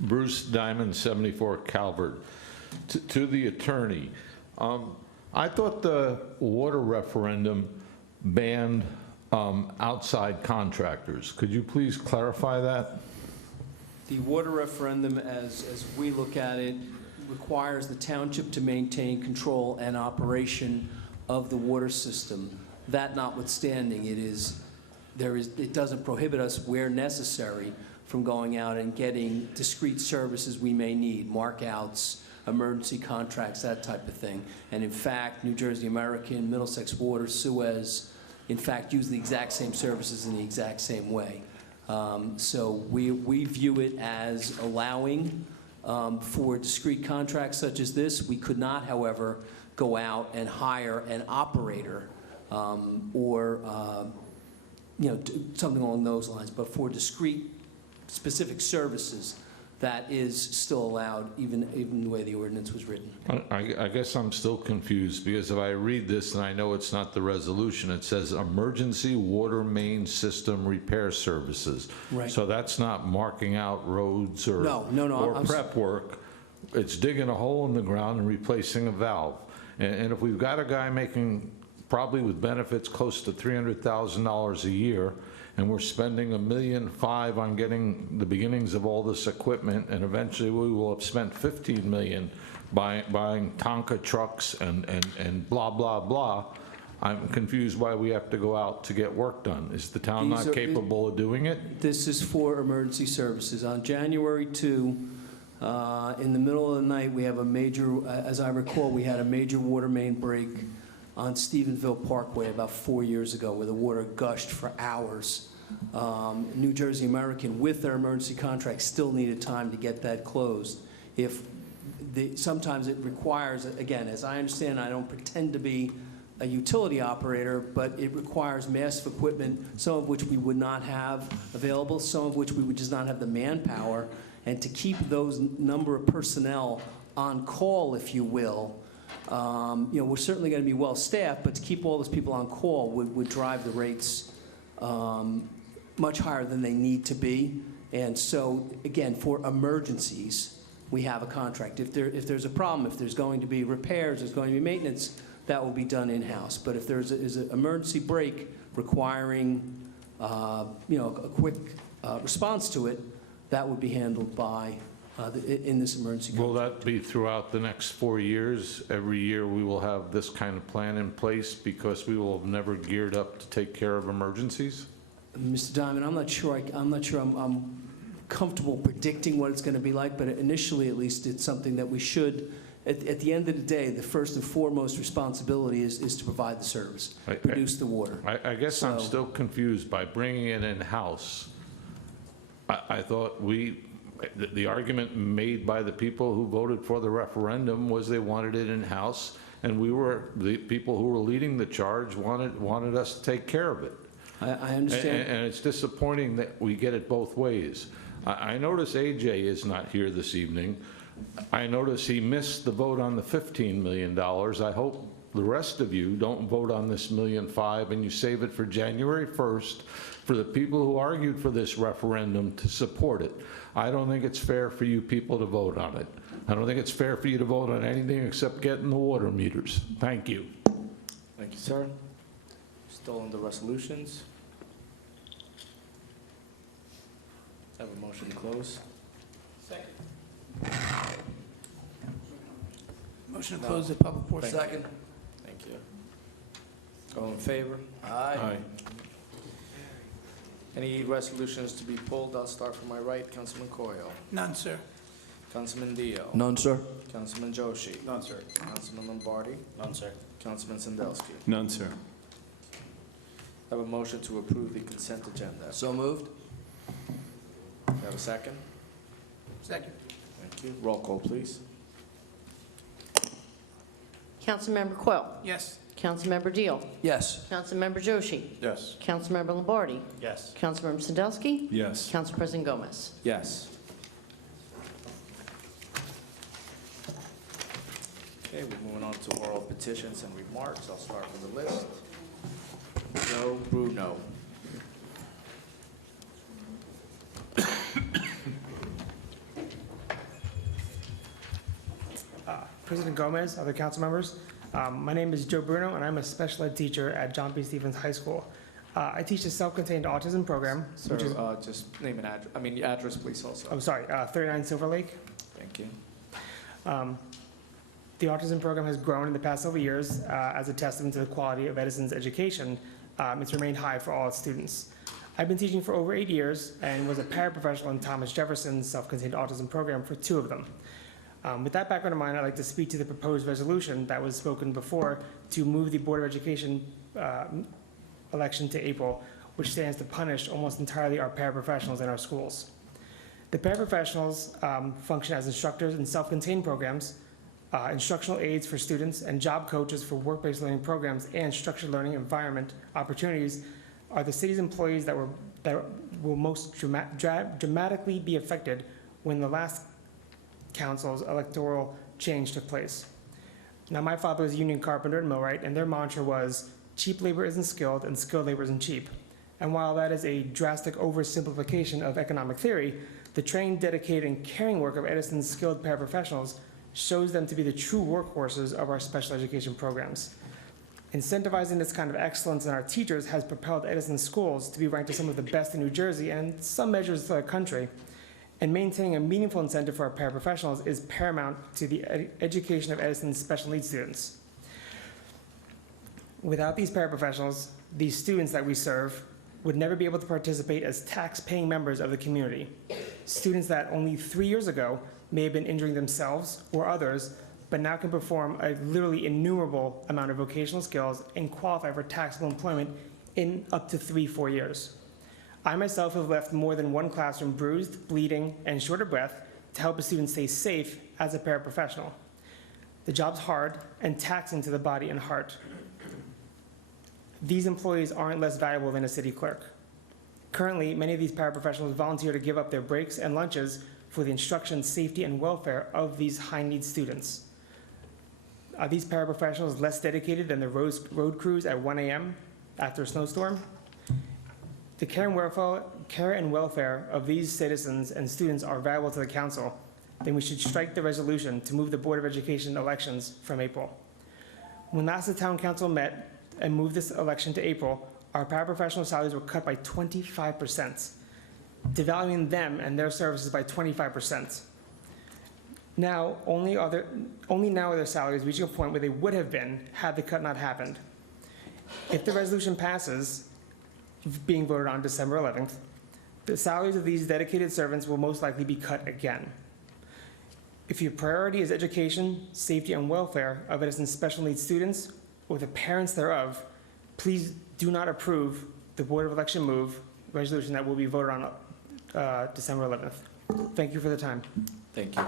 Bruce Diamond, 74 Calvert. To the attorney, I thought the water referendum banned outside contractors. Could you please clarify that? The water referendum, as we look at it, requires the township to maintain control and operation of the water system. That notwithstanding, it doesn't prohibit us where necessary from going out and getting discrete services we may need, markouts, emergency contracts, that type of thing. And in fact, New Jersey American, Middlesex Water, Suez, in fact, use the exact same services in the exact same way. So we view it as allowing for discrete contracts such as this. We could not, however, go out and hire an operator or something along those lines. But for discrete, specific services, that is still allowed, even the way the ordinance was written. I guess I'm still confused, because if I read this, and I know it's not the resolution, it says emergency water main system repair services. Right. So that's not marking out roads or, No, prep work. It's digging a hole in the ground and replacing a valve. And if we've got a guy making, probably with benefits, close to $300,000 a year, and we're spending $1.5 million on getting the beginnings of all this equipment, and eventually we will have spent $15 million buying Tonka trucks and blah, blah, blah. I'm confused why we have to go out to get work done. Is the town not capable of doing it? This is for emergency services. On January 2, in the middle of the night, we have a major, as I recall, we had a major water main break on Stephenville Parkway about 4 years ago where the water gushed for hours. New Jersey American, with their emergency contract, still needed time to get that closed. Sometimes it requires, again, as I understand, I don't pretend to be a utility operator, but it requires massive equipment, some of which we would not have available, some of which we would just not have the manpower. And to keep those number of personnel on call, if you will, we're certainly going to be well-staffed, but to keep all those people on call would drive the rates much higher than they need to be. And so, again, for emergencies, we have a contract. If there's a problem, if there's going to be repairs, there's going to be maintenance, that will be done in-house. But if there's an emergency break requiring a quick response to it, that would be handled by in this emergency contract. Will that be throughout the next 4 years? Every year we will have this kind of plan in place because we will have never geared up to take care of emergencies? Mr. Diamond, I'm not sure I'm comfortable predicting what it's going to be like, but initially, at least, it's something that we should. At the end of the day, the first and foremost responsibility is to provide the service, produce the water. I guess I'm still confused by bringing it in-house. I thought the argument made by the people who voted for the referendum was they wanted it in-house, and the people who were leading the charge wanted us to take care of it. I understand. And it's disappointing that we get it both ways. I notice AJ is not here this evening. I notice he missed the vote on the $15 million. I hope the rest of you don't vote on this $1.5 million and you save it for January 1st for the people who argued for this referendum to support it. I don't think it's fair for you people to vote on it. I don't think it's fair for you to vote on anything except getting the water meters. Thank you. Thank you, sir. Still on the resolutions. Have a motion to close. Second. Motion to close the public portion. Second. Thank you. All in favor? Aye. Any resolutions to be pulled? I'll start from my right. Councilman Coyle. None, sir. Councilman Dio. None, sir. Councilman Joshi. None, sir. Councilman Lombardi. None, sir. Councilman Sandelsky. None, sir. Have a motion to approve the consent agenda. So moved. Have a second? Second. Thank you. Roll call, please. Councilmember Quell. Yes. Councilmember Deal. Yes. Councilmember Joshi. Yes. Councilmember Lombardi. Yes. Councilmember Sandelsky. Yes. Council President Gomez. Yes. Okay, we're moving on to oral petitions and remarks. I'll start with the list. Joe Bruno. President Gomez, other council members. My name is Joe Bruno, and I'm a special ed teacher at John P. Stephens High School. I teach a self-contained autism program, Sir, which is, just name and address, your address, please, also. I'm sorry, 39 Silver Lake. Thank you. The autism program has grown in the past several years as a testament to the quality of Edison's education. It's remained high for all its students. I've been teaching for over 8 years and was a paraprofessional in Thomas Jefferson's self-contained autism program for 2 of them. With that background in mind, I'd like to speak to the proposed resolution that was spoken before to move the Board of Education election to April, which stands to punish almost entirely our paraprofessionals in our schools. The paraprofessionals function as instructors in self-contained programs, instructional aides for students, and job coaches for work-based learning programs and structured learning environment opportunities are the city's employees that will most dramatically be affected when the last council's electoral change took place. Now, my father was a union carpenter and millwright, and their mantra was, cheap labor isn't skilled and skilled labor isn't cheap. And while that is a drastic oversimplification of economic theory, the trained, dedicated, and caring work of Edison's skilled paraprofessionals shows them to be the true workhorses of our special education programs. Incentivizing this kind of excellence in our teachers has propelled Edison schools to be ranked as some of the best in New Jersey and some measures of the country. And maintaining a meaningful incentive for our paraprofessionals is paramount to the education of Edison's special needs students. Without these paraprofessionals, these students that we serve would never be able to participate as tax-paying members of the community. Students that only 3 years ago may have been injuring themselves or others but now can perform a literally innumerable amount of vocational skills and qualify for taxable employment in up to 3-4 years. I myself have left more than one classroom bruised, bleeding, and short of breath to help a student stay safe as a paraprofessional. The job's hard and taxing to the body and heart. These employees aren't less valuable than a city clerk. Currently, many of these paraprofessionals volunteer to give up their breaks and lunches for the instruction, safety, and welfare of these high-need students. Are these paraprofessionals less dedicated than the road crews at 1 a.m. after a snowstorm? The care and welfare of these citizens and students are valuable to the council. Then we should strike the resolution to move the Board of Education elections from April. When last the town council met and moved this election to April, our paraprofessional salaries were cut by 25%, devaluing them and their services by 25%. Now, only now are their salaries reaching a point where they would have been had the cut not happened. If the resolution passes, being voted on December 11th, the salaries of these dedicated servants will most likely be cut again. If your priority is education, safety, and welfare of Edison's special needs students or the parents thereof, please do not approve the Board of Election move resolution that will be voted on December 11th. Thank you for the time. Thank you.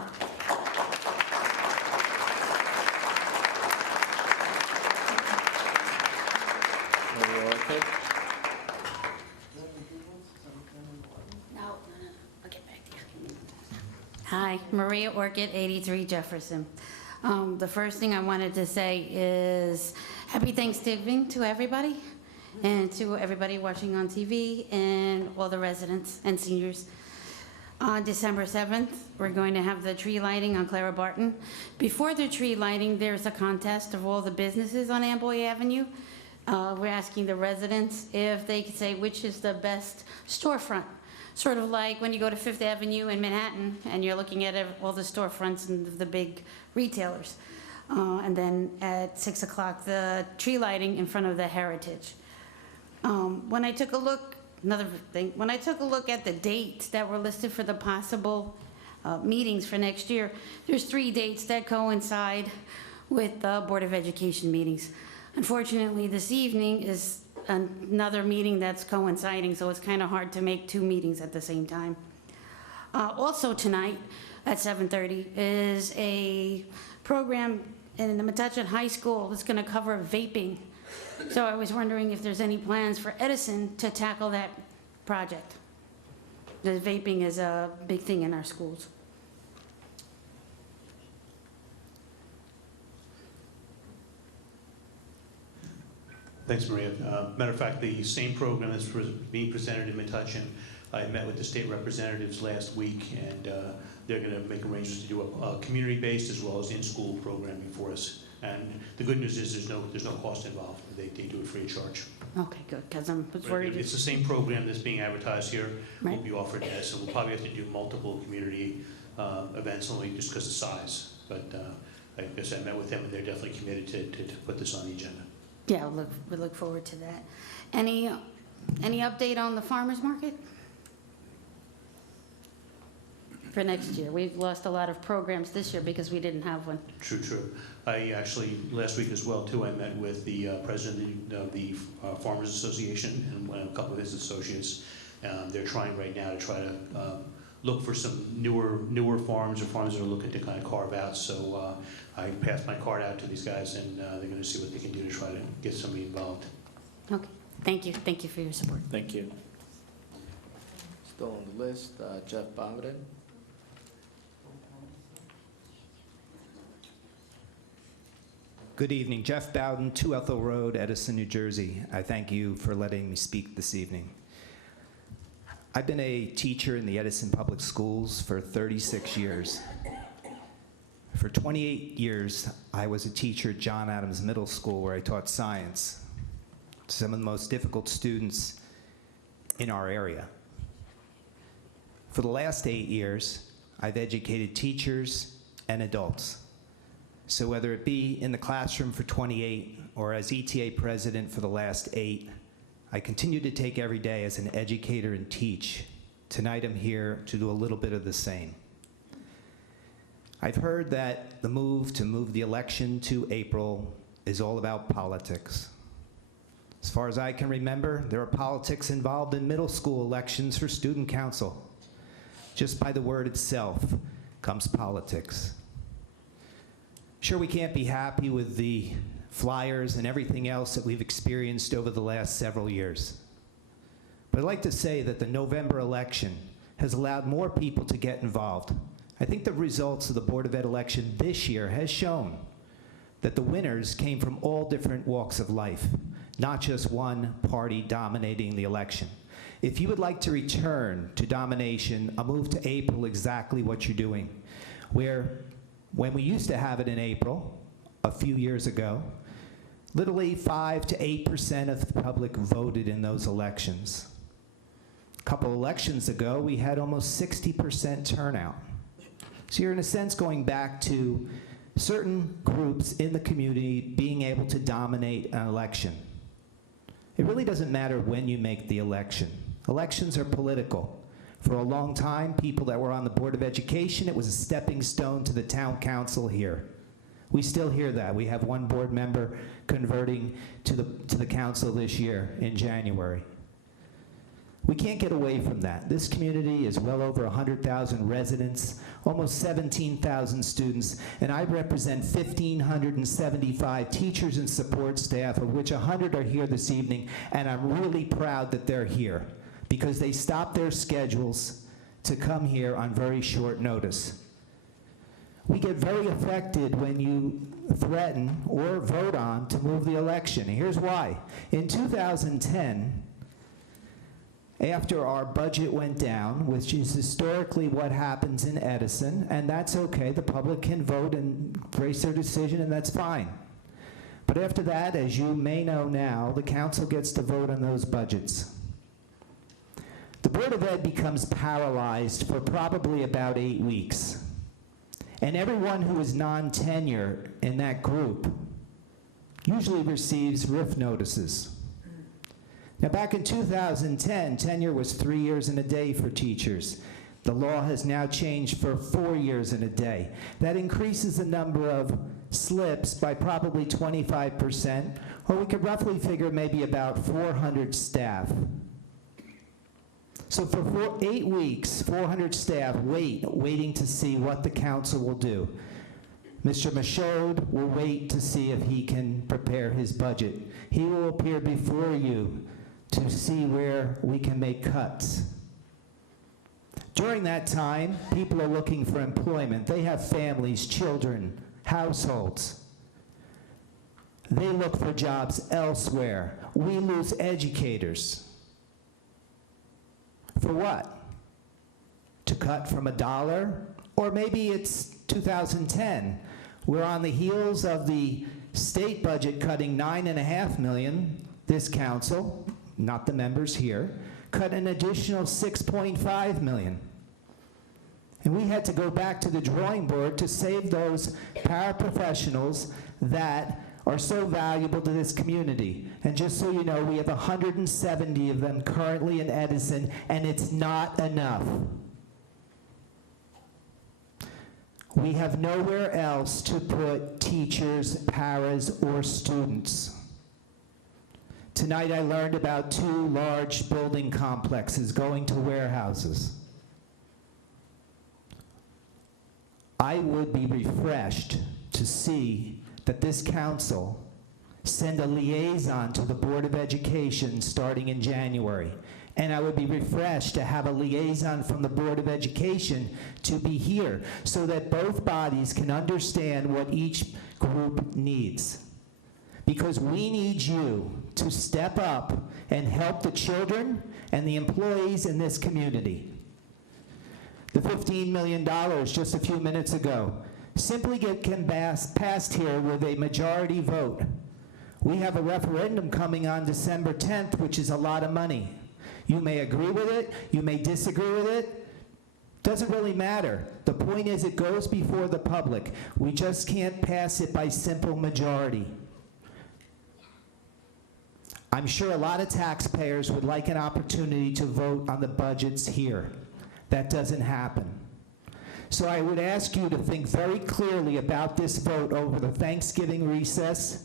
Hi, Maria Orchid, 83 Jefferson. The first thing I wanted to say is happy Thanksgiving to everybody and to everybody watching on TV and all the residents and seniors. On December 7th, we're going to have the tree lighting on Clara Barton. Before the tree lighting, there's a contest of all the businesses on Amboy Avenue. We're asking the residents if they could say which is the best storefront. Sort of like when you go to Fifth Avenue in Manhattan and you're looking at all the storefronts and the big retailers. And then at 6 o'clock, the tree lighting in front of the Heritage. When I took a look, another thing, when I took a look at the dates that were listed for the possible meetings for next year, there's 3 dates that coincide with the Board of Education meetings. Unfortunately, this evening is another meeting that's coinciding, so it's kind of hard to make 2 meetings at the same time. Also tonight at 7:30 is a program in the Metuchen High School that's going to cover vaping. So I was wondering if there's any plans for Edison to tackle that project. The vaping is a big thing in our schools. Thanks, Maria. Matter of fact, the same program that's being presented in Metuchen, I met with the state representatives last week, and they're going to make arrangements to do a community-based as well as in-school programming for us. And the good news is there's no cost involved. They do it free of charge. Okay, good, because I'm worried. It's the same program that's being advertised here. Right. Will be offered as, so we'll probably have to do multiple community events only just because of size. But like I said, I met with them, and they're definitely committed to put this on the agenda. Yeah, we look forward to that. Any update on the farmers market for next year? We've lost a lot of programs this year because we didn't have one. True. I actually, last week as well, too, I met with the president of the Farmers Association and a couple of his associates. They're trying right now to look for some newer farms or farms that are looking to kind of carve out. So I passed my card out to these guys, and they're going to see what they can do to try to get somebody involved. Okay, thank you. Thank you for your support. Thank you. Still on the list, Jeff Bowden. Good evening. Jeff Bowden, 2 Ethel Road, Edison, New Jersey. I thank you for letting me speak this evening. I've been a teacher in the Edison Public Schools for 36 years. For 28 years, I was a teacher at John Adams Middle School where I taught science to some of the most difficult students in our area. For the last 8 years, I've educated teachers and adults. So whether it be in the classroom for 28 or as ETA president for the last 8, I continue to take every day as an educator and teach. Tonight I'm here to do a little bit of the same. I've heard that the move to move the election to April is all about politics. As far as I can remember, there are politics involved in middle school elections for student council. Just by the word itself comes politics. Sure, we can't be happy with the flyers and everything else that we've experienced over the last several years. But I'd like to say that the November election has allowed more people to get involved. I think the results of the Board of Ed election this year has shown that the winners came from all different walks of life, not just one party dominating the election. If you would like to return to domination, a move to April, exactly what you're doing, where when we used to have it in April, a few years ago, literally 5 to 8% of the public voted in those elections. A couple elections ago, we had almost 60% turnout. So you're in a sense going back to certain groups in the community being able to dominate an election. It really doesn't matter when you make the election. Elections are political. For a long time, people that were on the Board of Education, it was a stepping stone to the town council here. We still hear that. We have one board member converting to the council this year in January. We can't get away from that. This community is well over 100,000 residents, almost 17,000 students, and I represent 1,575 teachers and support staff, of which 100 are here this evening, and I'm really proud that they're here because they stopped their schedules to come here on very short notice. We get very affected when you threaten or vote on to move the election. Here's why. In 2010, after our budget went down, which is historically what happens in Edison, and that's okay, the public can vote and brace their decision, and that's fine. But after that, as you may know now, the council gets to vote on those budgets. The Board of Ed becomes paralyzed for probably about 8 weeks. And everyone who is non-tenure in that group usually receives RIF notices. Now, back in 2010, tenure was 3 years and a day for teachers. The law has now changed for 4 years and a day. That increases the number of slips by probably 25%, or we could roughly figure maybe about 400 staff. So for 8 weeks, 400 staff waiting to see what the council will do. Mr. Michaud will wait to see if he can prepare his budget. He will appear before you to see where we can make cuts. During that time, people are looking for employment. They have families, children, households. They look for jobs elsewhere. We lose educators. For what? To cut from $1? Or maybe it's 2010. We're on the heels of the state budget cutting $9.5 million. This council, not the members here, cut an additional $6.5 million. And we had to go back to the drawing board to save those paraprofessionals that are so valuable to this community. And just so you know, we have 170 of them currently in Edison, and it's not enough. We have nowhere else to put teachers, paras, or students. Tonight I learned about 2 large building complexes going to warehouses. I would be refreshed to see that this council send a liaison to the Board of Education starting in January. And I would be refreshed to have a liaison from the Board of Education to be here so that both bodies can understand what each group needs. Because we need you to step up and help the children and the employees in this community. The $15 million just a few minutes ago simply can passed here with a majority vote. We have a referendum coming on December 10th, which is a lot of money. You may agree with it, you may disagree with it, doesn't really matter. The point is it goes before the public. We just can't pass it by simple majority. I'm sure a lot of taxpayers would like an opportunity to vote on the budgets here. That doesn't happen. So I would ask you to think very clearly about this vote over the Thanksgiving recess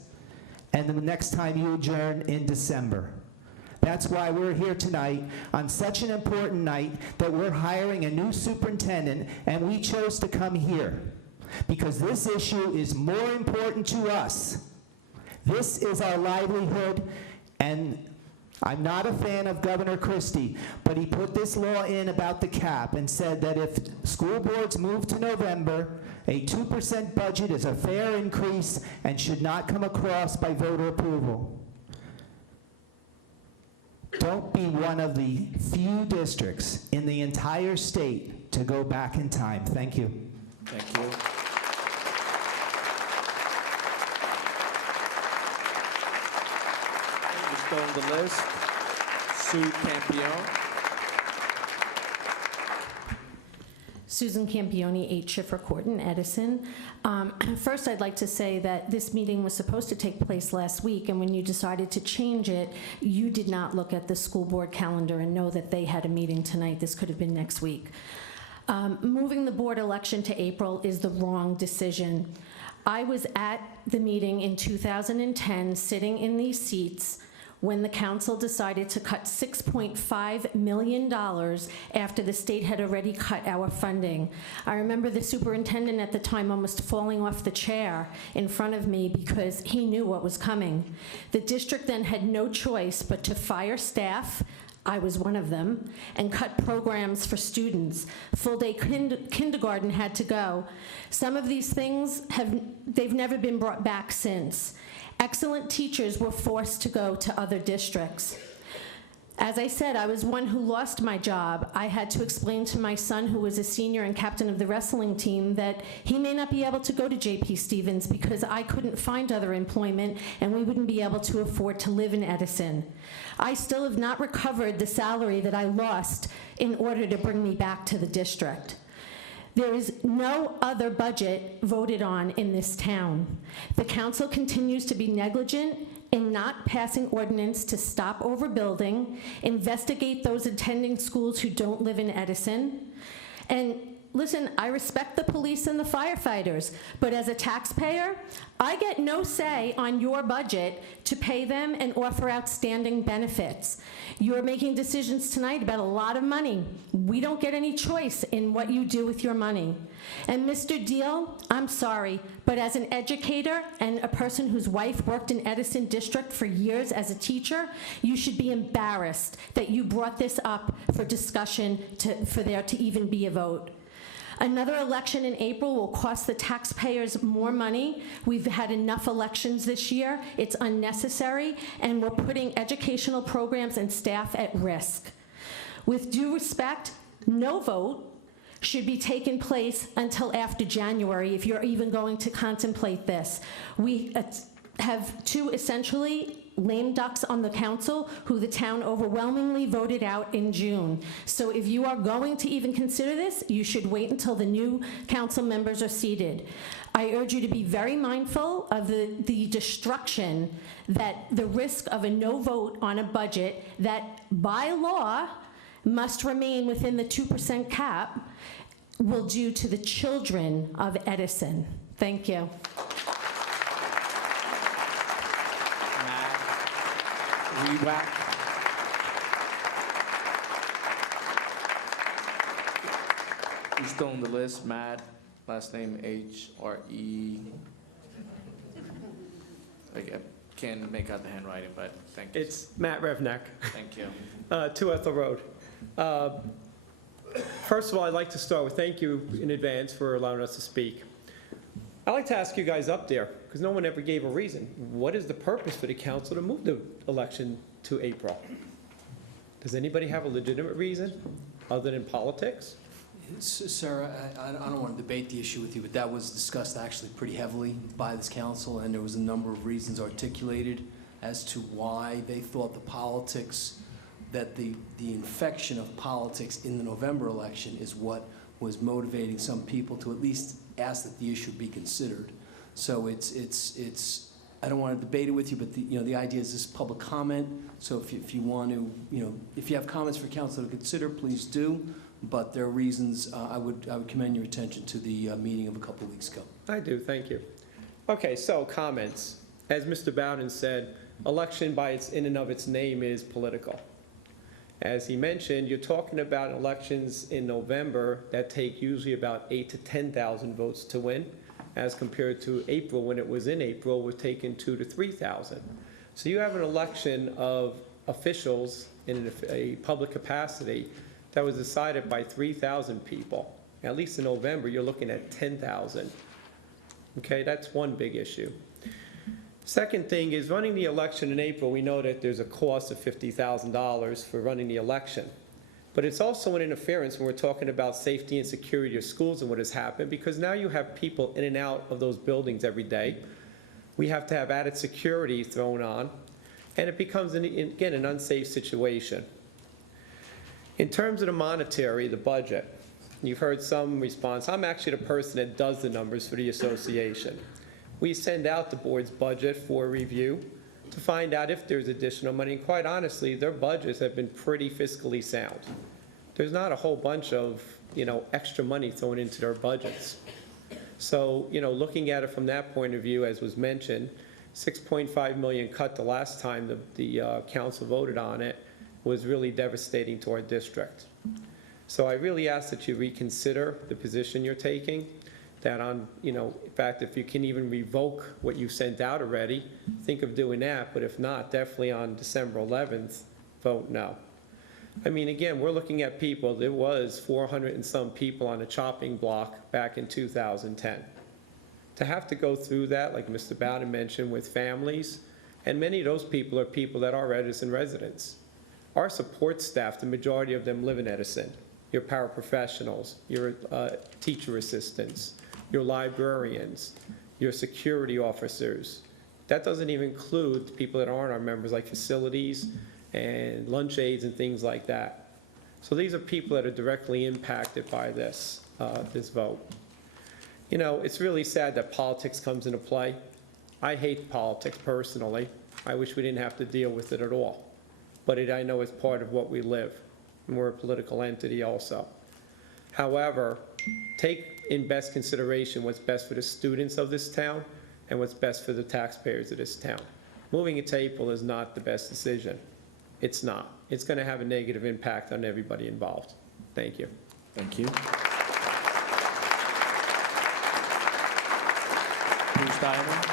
and the next time you adjourn in December. That's why we're here tonight on such an important night that we're hiring a new superintendent, and we chose to come here because this issue is more important to us. This is our livelihood, and I'm not a fan of Governor Christie, but he put this law in about the cap and said that if school boards move to November, a 2% budget is a fair increase and should not come across by voter approval. Don't be one of the few districts in the entire state to go back in time. Thank you. Thank you. Still on the list, Sue Campione. Susan Campione, 8 Schiffer Court in Edison. First, I'd like to say that this meeting was supposed to take place last week, and when you decided to change it, you did not look at the school board calendar and know that they had a meeting tonight. This could have been next week. Moving the board election to April is the wrong decision. I was at the meeting in 2010, sitting in these seats, when the council decided to cut $6.5 million after the state had already cut our funding. I remember the superintendent at the time almost falling off the chair in front of me because he knew what was coming. The district then had no choice but to fire staff, I was one of them, and cut programs for students. Full-day kindergarten had to go. Some of these things they've never been brought back since. Excellent teachers were forced to go to other districts. As I said, I was one who lost my job. I had to explain to my son, who was a senior and captain of the wrestling team, that he may not be able to go to J.P. Stevens because I couldn't find other employment and we wouldn't be able to afford to live in Edison. I still have not recovered the salary that I lost in order to bring me back to the district. There is no other budget voted on in this town. The council continues to be negligent in not passing ordinance to stop overbuilding, investigate those attending schools who don't live in Edison. And listen, I respect the police and the firefighters, but as a taxpayer, I get no say on your budget to pay them and offer outstanding benefits. You're making decisions tonight about a lot of money. We don't get any choice in what you do with your money. And Mr. Deal, I'm sorry, but as an educator and a person whose wife worked in Edison District for years as a teacher, you should be embarrassed that you brought this up for discussion for there to even be a vote. Another election in April will cost the taxpayers more money. We've had enough elections this year. It's unnecessary, and we're putting educational programs and staff at risk. With due respect, no vote should be taking place until after January if you're even going to contemplate this. We have two essentially lame ducks on the council who the town overwhelmingly voted out in June. So if you are going to even consider this, you should wait until the new council members are seated. I urge you to be very mindful of the destruction that the risk of a no vote on a budget that by law must remain within the 2% cap will do to the children of Edison. Thank you. Reback. Who's still on the list? Matt, last name H-R-E. I can't make out the handwriting, but thank you. It's Matt Revnak. Thank you. 2 Ethel Road. First of all, I'd like to start with thank you in advance for allowing us to speak. I'd like to ask you guys up there, because no one ever gave a reason. What is the purpose for the council to move the election to April? Does anybody have a legitimate reason other than politics? Sarah, I don't want to debate the issue with you, but that was discussed actually pretty heavily by this council, and there was a number of reasons articulated as to why they thought the politics, that the infection of politics in the November election is what was motivating some people to at least ask that the issue be considered. So it's I don't want to debate it with you, but the idea is this public comment. So if you want to, if you have comments for council to consider, please do. but there are reasons I would commend your attention to the meeting of a couple of weeks ago. I do, thank you. Okay, so comments. As Mr. Bowden said, election by its in and of its name is political. As he mentioned, you're talking about elections in November that take usually about 8,000 to 10,000 votes to win, as compared to April, when it was in April, we're taking 2,000 to 3,000. So you have an election of officials in a public capacity that was decided by 3,000 people. At least in November, you're looking at 10,000. Okay, that's one big issue. Second thing is, running the election in April, we know that there's a cost of $50,000 for running the election. But it's also an interference when we're talking about safety and security of schools and what has happened, because now you have people in and out of those buildings every day. We have to have added security thrown on, and it becomes, again, an unsafe situation. In terms of the monetary, the budget, you've heard some response. I'm actually the person that does the numbers for the association. We send out the board's budget for review to find out if there's additional money. And quite honestly, their budgets have been pretty fiscally sound. There's not a whole bunch of, extra money thrown into their budgets. So, looking at it from that point of view, as was mentioned, $6.5 million cut the last time the council voted on it was really devastating to our district. So I really ask that you reconsider the position you're taking, that in fact, if you can even revoke what you sent out already, think of doing that, but if not, definitely on December 11th, vote no. I mean, again, we're looking at people, there was 400 and some people on the chopping block back in 2010. To have to go through that, like Mr. Bowden mentioned, with families, and many of those people are people that are Edison residents. Our support staff, the majority of them live in Edison. Your paraprofessionals, your teacher assistants, your librarians, your security officers. That doesn't even include people that aren't our members, like facilities and lunch aides and things like that. So these are people that are directly impacted by this, this vote. It's really sad that politics comes into play. I hate politics personally. I wish we didn't have to deal with it at all. But I know it's part of what we live, and we're a political entity also. However, take in best consideration what's best for the students of this town and what's best for the taxpayers of this town. Moving it to April is not the best decision. It's not. It's going to have a negative impact on everybody involved. Thank you. Thank you. Bruce Diamond.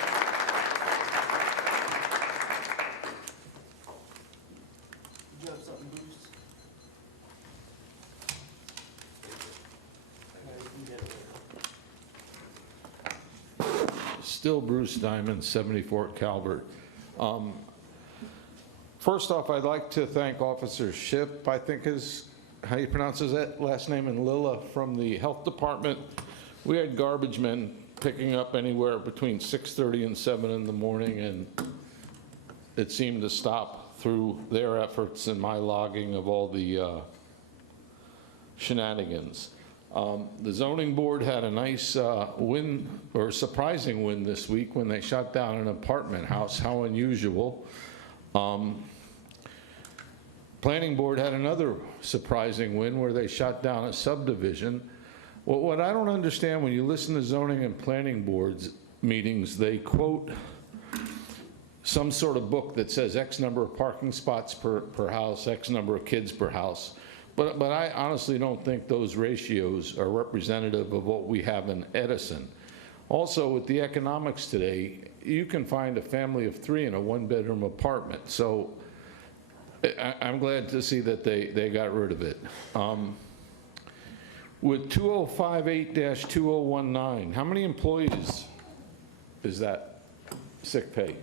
Still Bruce Diamond, 74 Calvert. First off, I'd like to thank Officer Ship, I think is how you pronounce his last name, and Lila from the Health Department. We had garbage men picking up anywhere between 6:30 and 7 in the morning, and it seemed to stop through their efforts and my logging of all the shenanigans. The zoning board had a nice win, or surprising win this week when they shut down an apartment house. How unusual. Planning board had another surprising win where they shut down a subdivision. Well, what I don't understand, when you listen to zoning and planning boards meetings, they quote some sort of book that says X number of parking spots per house, X number of kids per house. But I honestly don't think those ratios are representative of what we have in Edison. Also, with the economics today, you can find a family of 3 in a 1-bedroom apartment. So I'm glad to see that they got rid of it. With 2058-2019, how many employees is that sick pay?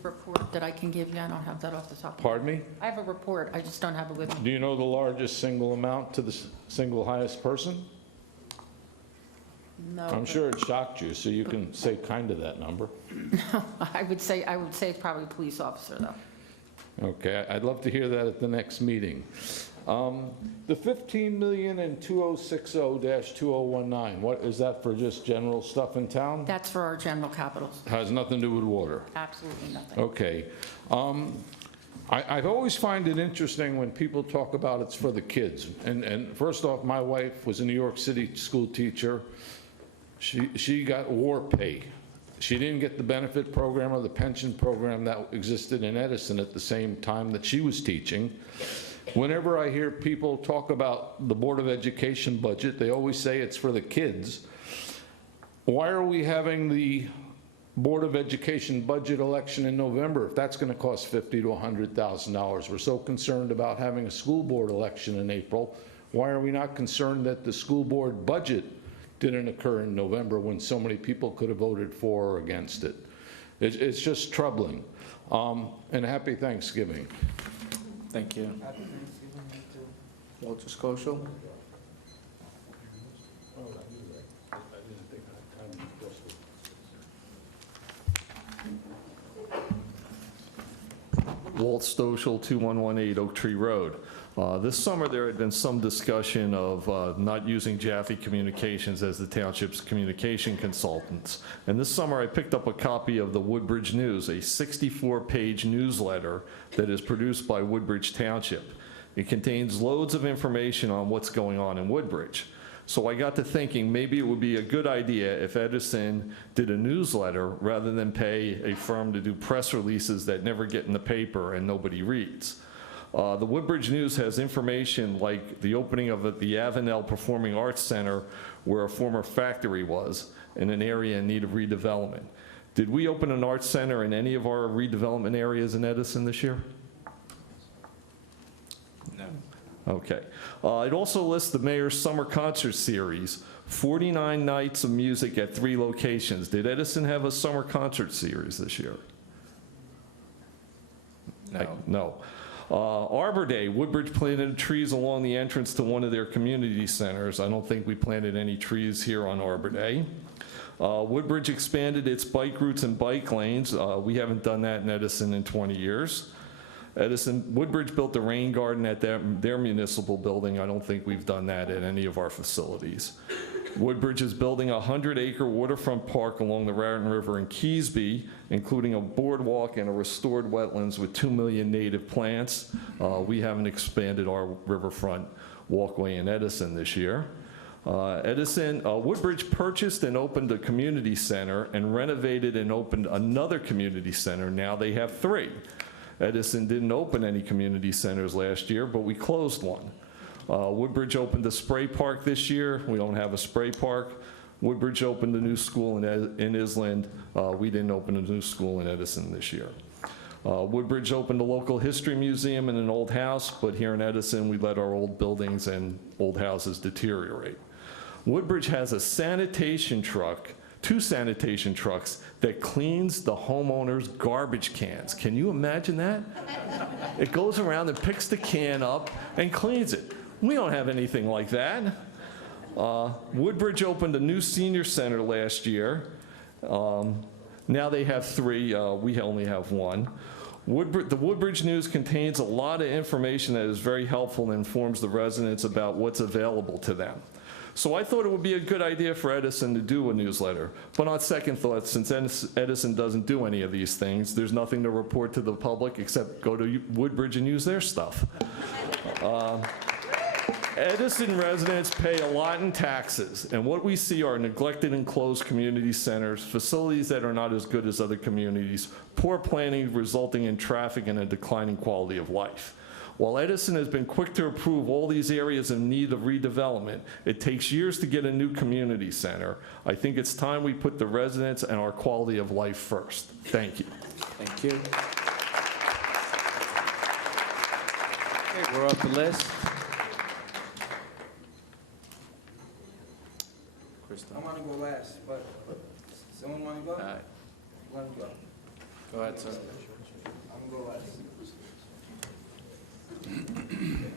Report that I can give you. I don't have that off the top. Pardon me? I have a report. I just don't have it with me. Do you know the largest single amount to the single highest person? No. I'm sure it shocked you, so you can say kind of that number. No, I would say it's probably a police officer, though. Okay, I'd love to hear that at the next meeting. The $15 million in 2060-2019, what is that for? Just general stuff in town? That's for our general capitals. Has nothing to do with water? Absolutely nothing. Okay. I've always find it interesting when people talk about it's for the kids. And first off, my wife was a New York City school teacher. She got war pay. She didn't get the benefit program or the pension program that existed in Edison at the same time that she was teaching. Whenever I hear people talk about the Board of Education budget, they always say it's for the kids. Why are we having the Board of Education budget election in November if that's going to cost $50,000 to $100,000? We're so concerned about having a school board election in April. Why are we not concerned that the school board budget didn't occur in November when so many people could have voted for or against it? It's just troubling. And happy Thanksgiving. Thank you. Walter Scotial. Walt Stoschel, 2118 Oak Tree Road. This summer, there had been some discussion of not using Jaffe Communications as the township's communication consultants. And this summer, I picked up a copy of the Woodbridge News, a 64-page newsletter that is produced by Woodbridge Township. It contains loads of information on what's going on in Woodbridge. So I got to thinking maybe it would be a good idea if Edison did a newsletter rather than pay a firm to do press releases that never get in the paper and nobody reads. The Woodbridge News has information like the opening of the Avenel Performing Arts Center, where a former factory was, in an area in need of redevelopment. Did we open an arts center in any of our redevelopment areas in Edison this year? No. Okay. It also lists the mayor's summer concert series, 49 nights of music at 3 locations. Did Edison have a summer concert series this year? No. No. Arbor Day, Woodbridge planted trees along the entrance to one of their community centers. I don't think we planted any trees here on Arbor Day. Woodbridge expanded its bike routes and bike lanes. We haven't done that in Edison in 20 years. Woodbridge built a rain garden at their municipal building. I don't think we've done that at any of our facilities. Woodbridge is building a 100-acre waterfront park along the Raritan River in Keesby, including a boardwalk and a restored wetlands with 2 million native plants. We haven't expanded our riverfront walkway in Edison this year. Woodbridge purchased and opened a community center and renovated and opened another community center. Now they have 3. Edison didn't open any community centers last year, but we closed one. Woodbridge opened a spray park this year. We don't have a spray park. Woodbridge opened a new school in Island. We didn't open a new school in Edison this year. Woodbridge opened a local history museum and an old house, but here in Edison, we let our old buildings and old houses deteriorate. Woodbridge has a sanitation truck, 2 sanitation trucks that cleans the homeowner's garbage cans. Can you imagine that? It goes around and picks the can up and cleans it. We don't have anything like that. Woodbridge opened a new senior center last year. Now they have 3, we only have 1. The Woodbridge News contains a lot of information that is very helpful and informs the residents about what's available to them. So I thought it would be a good idea for Edison to do a newsletter. But on second thought, since Edison doesn't do any of these things, there's nothing to report to the public except go to Woodbridge and use their stuff. Edison residents pay a lot in taxes, and what we see are neglected and closed community centers, facilities that are not as good as other communities, poor planning resulting in traffic and a declining quality of life. While Edison has been quick to approve all these areas in need of redevelopment, it takes years to get a new community center. I think it's time we put the residents and our quality of life first. Thank you. Thank you. Okay, we're off the list. I want to go last, but someone want to go? All right. Want to go? Go ahead, sir. I'm going to go last.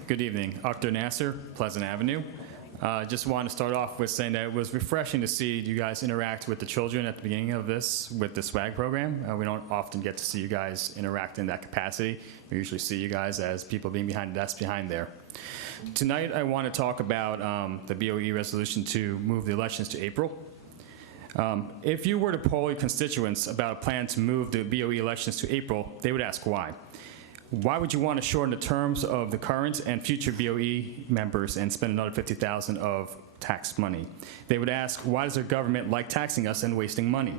Good evening. Akhtar Nasser, Pleasant Avenue. Just want to start off with saying that it was refreshing to see you guys interact with the children at the beginning of this with the SWAG program. We don't often get to see you guys interact in that capacity. We usually see you guys as people being behind the desk behind there. Tonight I want to talk about the BOE resolution to move the elections to April. If you were to poll your constituents about a plan to move the BOE elections to April, they would ask why. Why would you want to shorten the terms of the current and future BOE members and spend another $50,000 of tax money? They would ask, why does our government like taxing us and wasting money?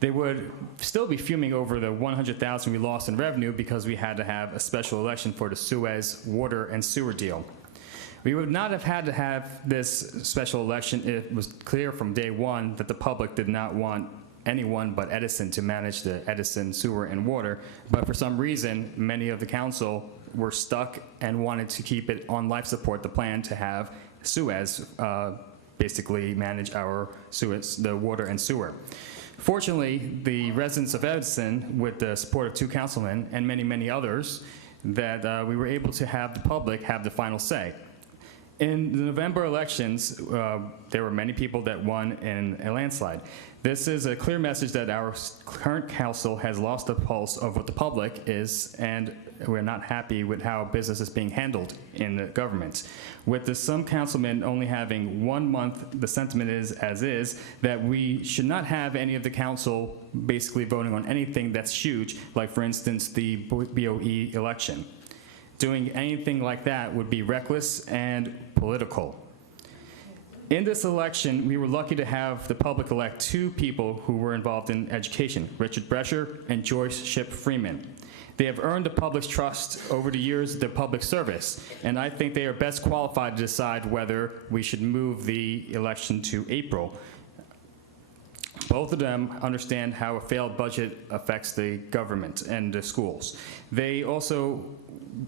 They would still be fuming over the $100,000 we lost in revenue because we had to have a special election for the Suez water and sewer deal. We would not have had to have this special election if it was clear from day one that the public did not want anyone but Edison to manage the Edison sewer and water, but for some reason, many of the council were stuck and wanted to keep it on life support, the plan to have Suez basically manage our Suez, the water and sewer. Fortunately, the residents of Edison, with the support of 2 councilmen and many, many others, that we were able to have the public have the final say. In the November elections, there were many people that won in a landslide. This is a clear message that our current council has lost the pulse of what the public is, and we're not happy with how business is being handled in the government. With some councilmen only having 1 month, the sentiment is, as is, that we should not have any of the council basically voting on anything that's huge, like for instance, the BOE election. Doing anything like that would be reckless and political. In this election, we were lucky to have the public elect 2 people who were involved in education, Richard Brescher and Joyce Ship Freeman. They have earned the public's trust over the years of their public service, and I think they are best qualified to decide whether we should move the election to April. Both of them understand how a failed budget affects the government and the schools. They also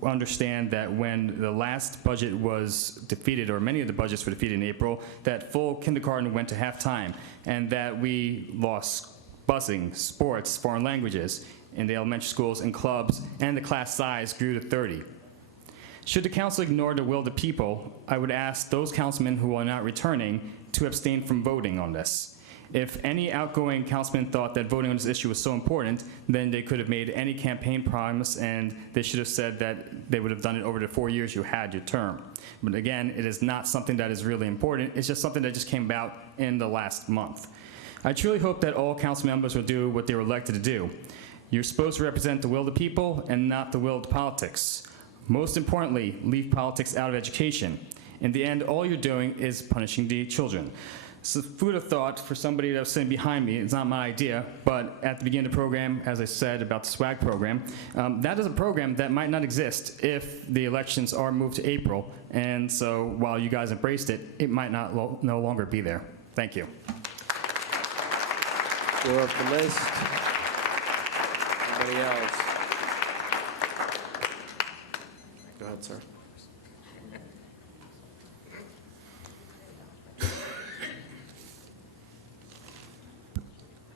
understand that when the last budget was defeated, or many of the budgets were defeated in April, that full kindergarten went to half-time, and that we lost busing, sports, foreign languages in the elementary schools and clubs, and the class size grew to 30. Should the council ignore the will of the people, I would ask those councilmen who are not returning to abstain from voting on this. If any outgoing councilman thought that voting on this issue was so important, then they could have made any campaign promise, and they should have said that they would have done it over the 4 years you had your term. But again, it is not something that is really important. It's just something that just came about in the last month. I truly hope that all council members will do what they were elected to do. You're supposed to represent the will of the people and not the will of the politics. Most importantly, leave politics out of education. In the end, all you're doing is punishing the children. So food of thought for somebody that was sitting behind me. It's not my idea, but at the beginning of the program, as I said about the SWAG program, that is a program that might not exist if the elections are moved to April. And so while you guys embraced it, it might not no longer be there. Thank you. We're off the list. Anybody else? Go ahead, sir.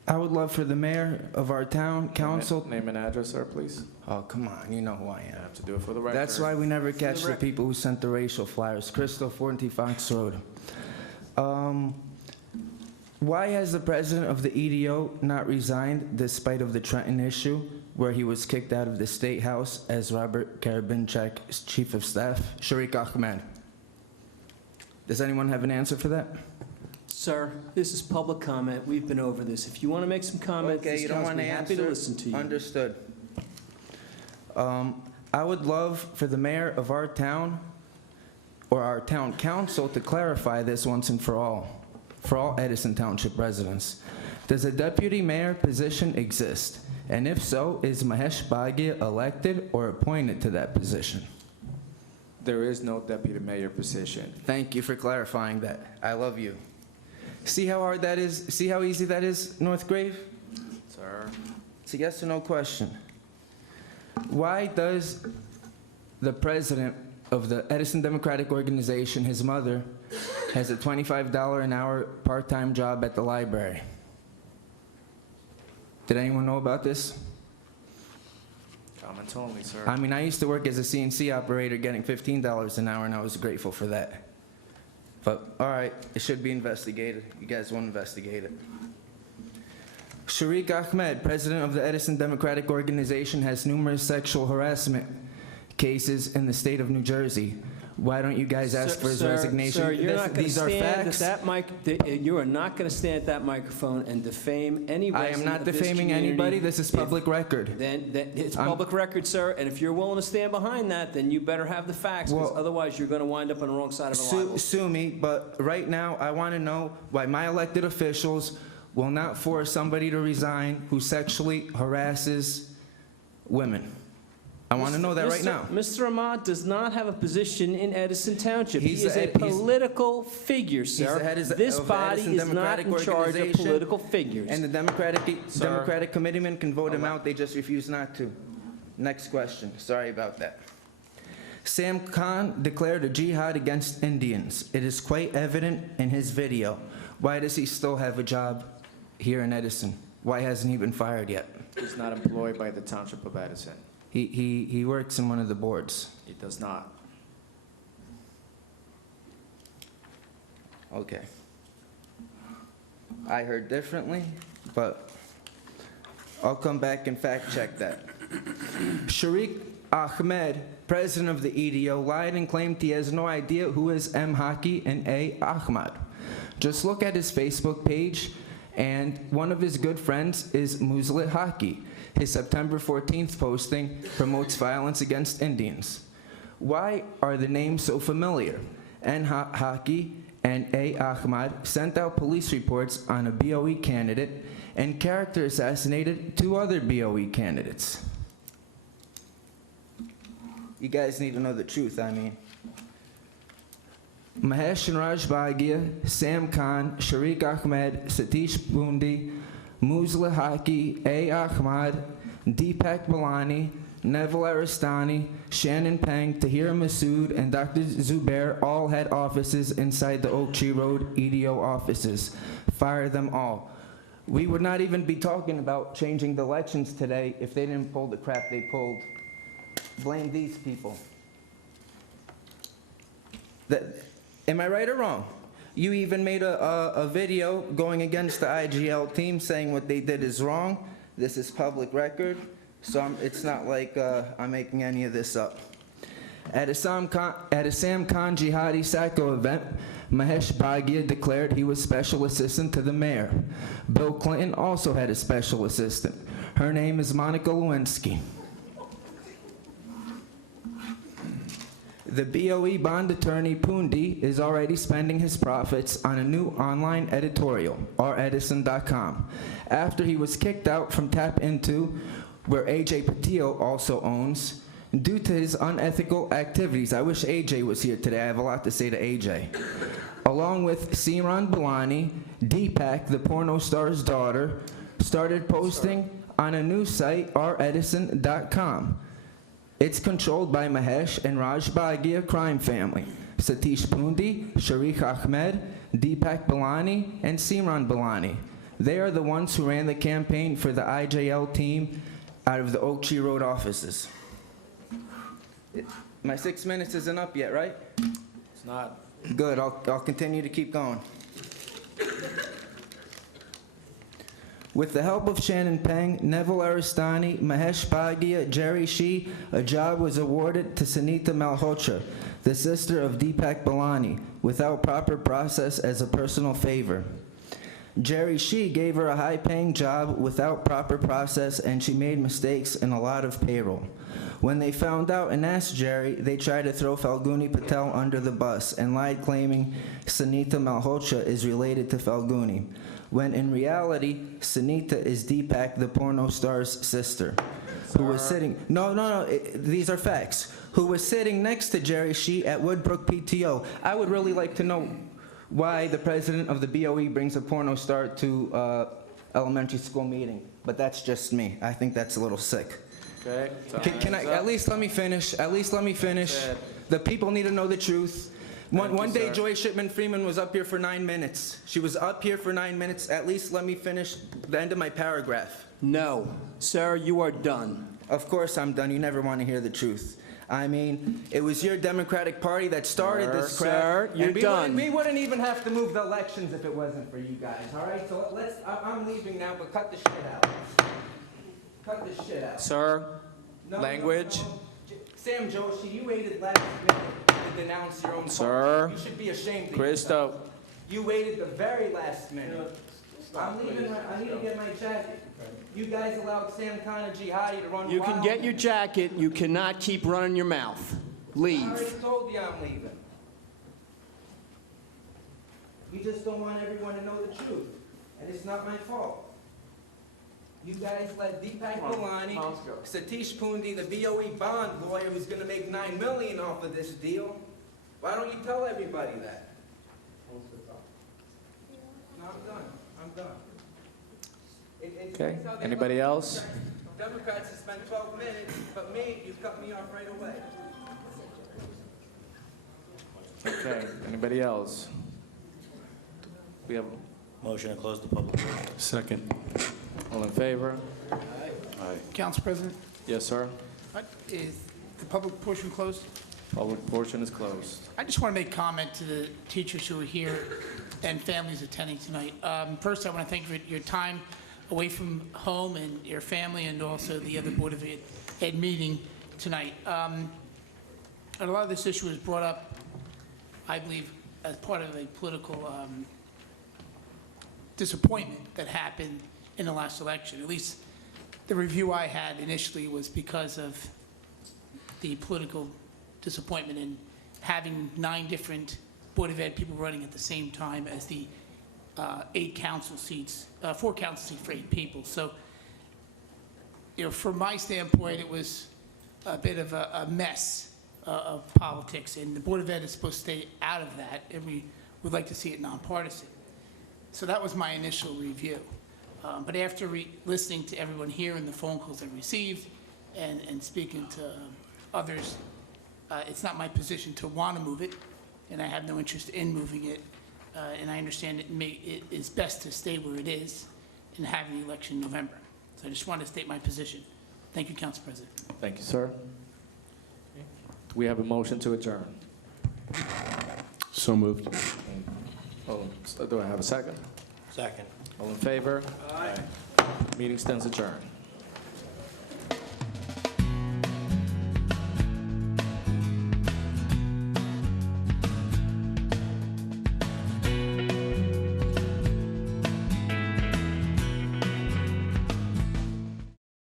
I would love for the mayor of our town council. Name and address, sir, please. Oh, come on, you know who I You am. have to do it for the record. That's why we never catch the people who sent the racial flyers. Crystal, 40 Fox Road. Why has the president of the EDO not resigned despite of the Trenton issue, where he was kicked out of the State House as Robert Karabinchak's chief of staff? Sharik Ahmed. Does anyone have an answer for that? Sir, this is public comment. We've been over this. If you want to make some comments, Okay, this you don't council want will to be answer? happy to listen to you. Understood. I would love for the mayor of our town, or our town council, to clarify this once and for all Edison Township residents. Does a deputy mayor position exist? And if so, is Mahesh Bhagia elected or appointed to that position? There is no deputy mayor position. Thank you for clarifying that. I love you. See how hard that is? See how easy that is, North Grave? Sir. It's a yes or no question. Why does the president of the Edison Democratic Organization, his mother, has a $25 an hour part-time job at the library? Did anyone know about this? Comments only, sir. I mean, I used to work as a CNC operator getting $15 an hour, and I was grateful for that. But, all right, it should be investigated. You guys won't investigate it. Sharik Ahmed, president of the Edison Democratic Organization, has numerous sexual harassment cases in the state of New Jersey. Why don't you guys ask for his resignation? Sir, you're not going to These are stand at facts. that mic, you are not going to stand at that microphone and defame any I am resident not of this defaming anybody. community. This is public record. Then it's I'm- public record, sir, and if you're willing to stand behind that, then you better have the facts, because Well- otherwise you're going to wind up on the wrong side of a libel. Sue me, but right now, I want to know why my elected officials will not force somebody to resign who sexually harasses women. I want to know that right now. Mr. Ahmad does not have a position in Edison Township. He He's is a the- he's- political figure, He's the sir. head This of the body Edison is not Democratic in charge of Organization, political figures. And the Democratic committeemen can vote him out, they just refuse not to. Next question, sorry about that. Sam Khan declared a jihad against Indians. It is quite evident in his video. Why does he still have a job here in Edison? Why hasn't he been fired yet? He's not employed by the Township of Edison. He works in one of the boards. He does not. Okay. I heard differently, but I'll come back and fact check that. Sharik Ahmed, president of the EDO, lied and claimed he has no idea who is M. Haki and A. Ahmad. Just look at his Facebook page, and one of his good friends is Muslit Haki. His September 14th posting promotes violence against Indians. Why are the names so familiar? N. Haki and A. Ahmad sent out police reports on a BOE candidate and character assassinated 2 other BOE candidates. You guys need to know the truth, I mean. Mahesh and Raj Bhagia, Sam Khan, Sharik Ahmed, Satish Bundi, Musla Haki, A. Ahmad, Deepak Balani, Neville Aristani, Shannon Peng, Tahir Masood, and Dr. Zubair all had offices inside the Oak Tree Road EDO offices. Fire them all. We would not even be talking about changing the elections today if they didn't pull the crap they pulled. Blame these people. Am I right or wrong? You even made a video going against the IGL team saying what they did is wrong. This is public record, so it's not like I'm making any of this up. At a Sam Khan Jihadi Sacco event, Mahesh Bhagia declared he was special assistant to the mayor. Bill Clinton also had a special assistant. Her name is Monica Lewinsky. The BOE bond attorney Pundi is already spending his profits on a new online editorial, redison.com, after he was kicked out from Tap Into, where AJ Patillo also owns, due to his unethical activities. I wish AJ was here today. I have a lot to say to AJ. Along with Simran Balani, Deepak, the porno star's daughter, started posting on a new site, redison.com. It's controlled by Mahesh and Raj Bhagia crime family, Satish Pundi, Sharik Ahmed, Deepak Balani, and Simran Balani. They are the ones who ran the campaign for the IJL team out of the Oak Tree Road offices. My 6 minutes isn't up yet, right? It's not. Good, I'll continue to keep going. With the help of Shannon Peng, Neville Aristani, Mahesh Bhagia, Jerry Shee, a job was awarded to Sunita Malhotra, the sister of Deepak Balani, without proper process as a personal favor. Jerry Shee gave her a high-paying job without proper process, and she made mistakes in a lot of payroll. When they found out and asked Jerry, they tried to throw Falguni Patel under the bus and lied, claiming Sunita Malhotra is related to Falguni, when in reality, Sunita is Deepak, the porno star's sister, who was sitting, these are facts, who was sitting next to Jerry Shee at Woodbrook PTO. I would really like to know why the president of the BOE brings a porno star to elementary school meeting, but that's just me. I think that's a little sick. Okay. Can I, at least let me finish, The people need to know the truth. One day, Joy Shipman Freeman was up here for 9 minutes. She was up here for 9 minutes. At least let me finish the end of my paragraph. No. Sir, you are done. Of course I'm done. You never want to hear the truth. I mean, it was your Democratic Party that started this crap. Sir, you're done. We wouldn't even have to move the elections if it wasn't for you guys, all right? So I'm leaving now, but cut the shit out. Cut the shit out. Sir, No, language. Sam Joshi, you waited last minute to denounce your own Sir. party. You should be ashamed of Christo. yourself. You waited the very last minute. I'm leaving, I need to get my jacket. You guys allowed Sam Khan and Jihadi to run You can wild. get your jacket, you cannot keep running your mouth. I Leave. already told you I'm leaving. You just don't want everyone to know the truth, and it's not my fault. You guys let Deepak Malani, Satish Pundi, the BOE bond lawyer who's gonna make $9 million off of this deal. Why don't you tell everybody that? No, I'm done. I'm done. Okay, anybody else? Democrats have spent 12 minutes, but me, you cut me off right away. Okay, anybody else? We have, Motion to close the public hearing. Second. all in favor? Council President, Yes, sir. is the public portion closed? Public portion is closed. I just want to make comment to the teachers who are here and families attending tonight. First, I want to thank you for your time away from home and your family, and also the other Board of Ed meeting tonight. And a lot of this issue was brought up, I believe, as part of a political disappointment that happened in the last election. At least the review I had initially was because of the political disappointment in having 9 different Board of Ed people running at the same time as the 8 council seats, 4 council seats for 8 people. So, you know, from my standpoint, it was a bit of a mess of politics, and the Board of Ed is supposed to stay out of that, and we would like to see it nonpartisan. So that was my initial review. But after listening to everyone here and the phone calls I received and speaking to others, it's not my position to want to move it, and I have no interest in moving it. And I understand it is best to stay where it is and have the election in November. So I just want to state my position. Thank you, Council President. Thank you, sir. Do we have a motion to adjourn? So moved. Oh, do I have a second? Second. All in favor? Aye. Meeting stands adjourned.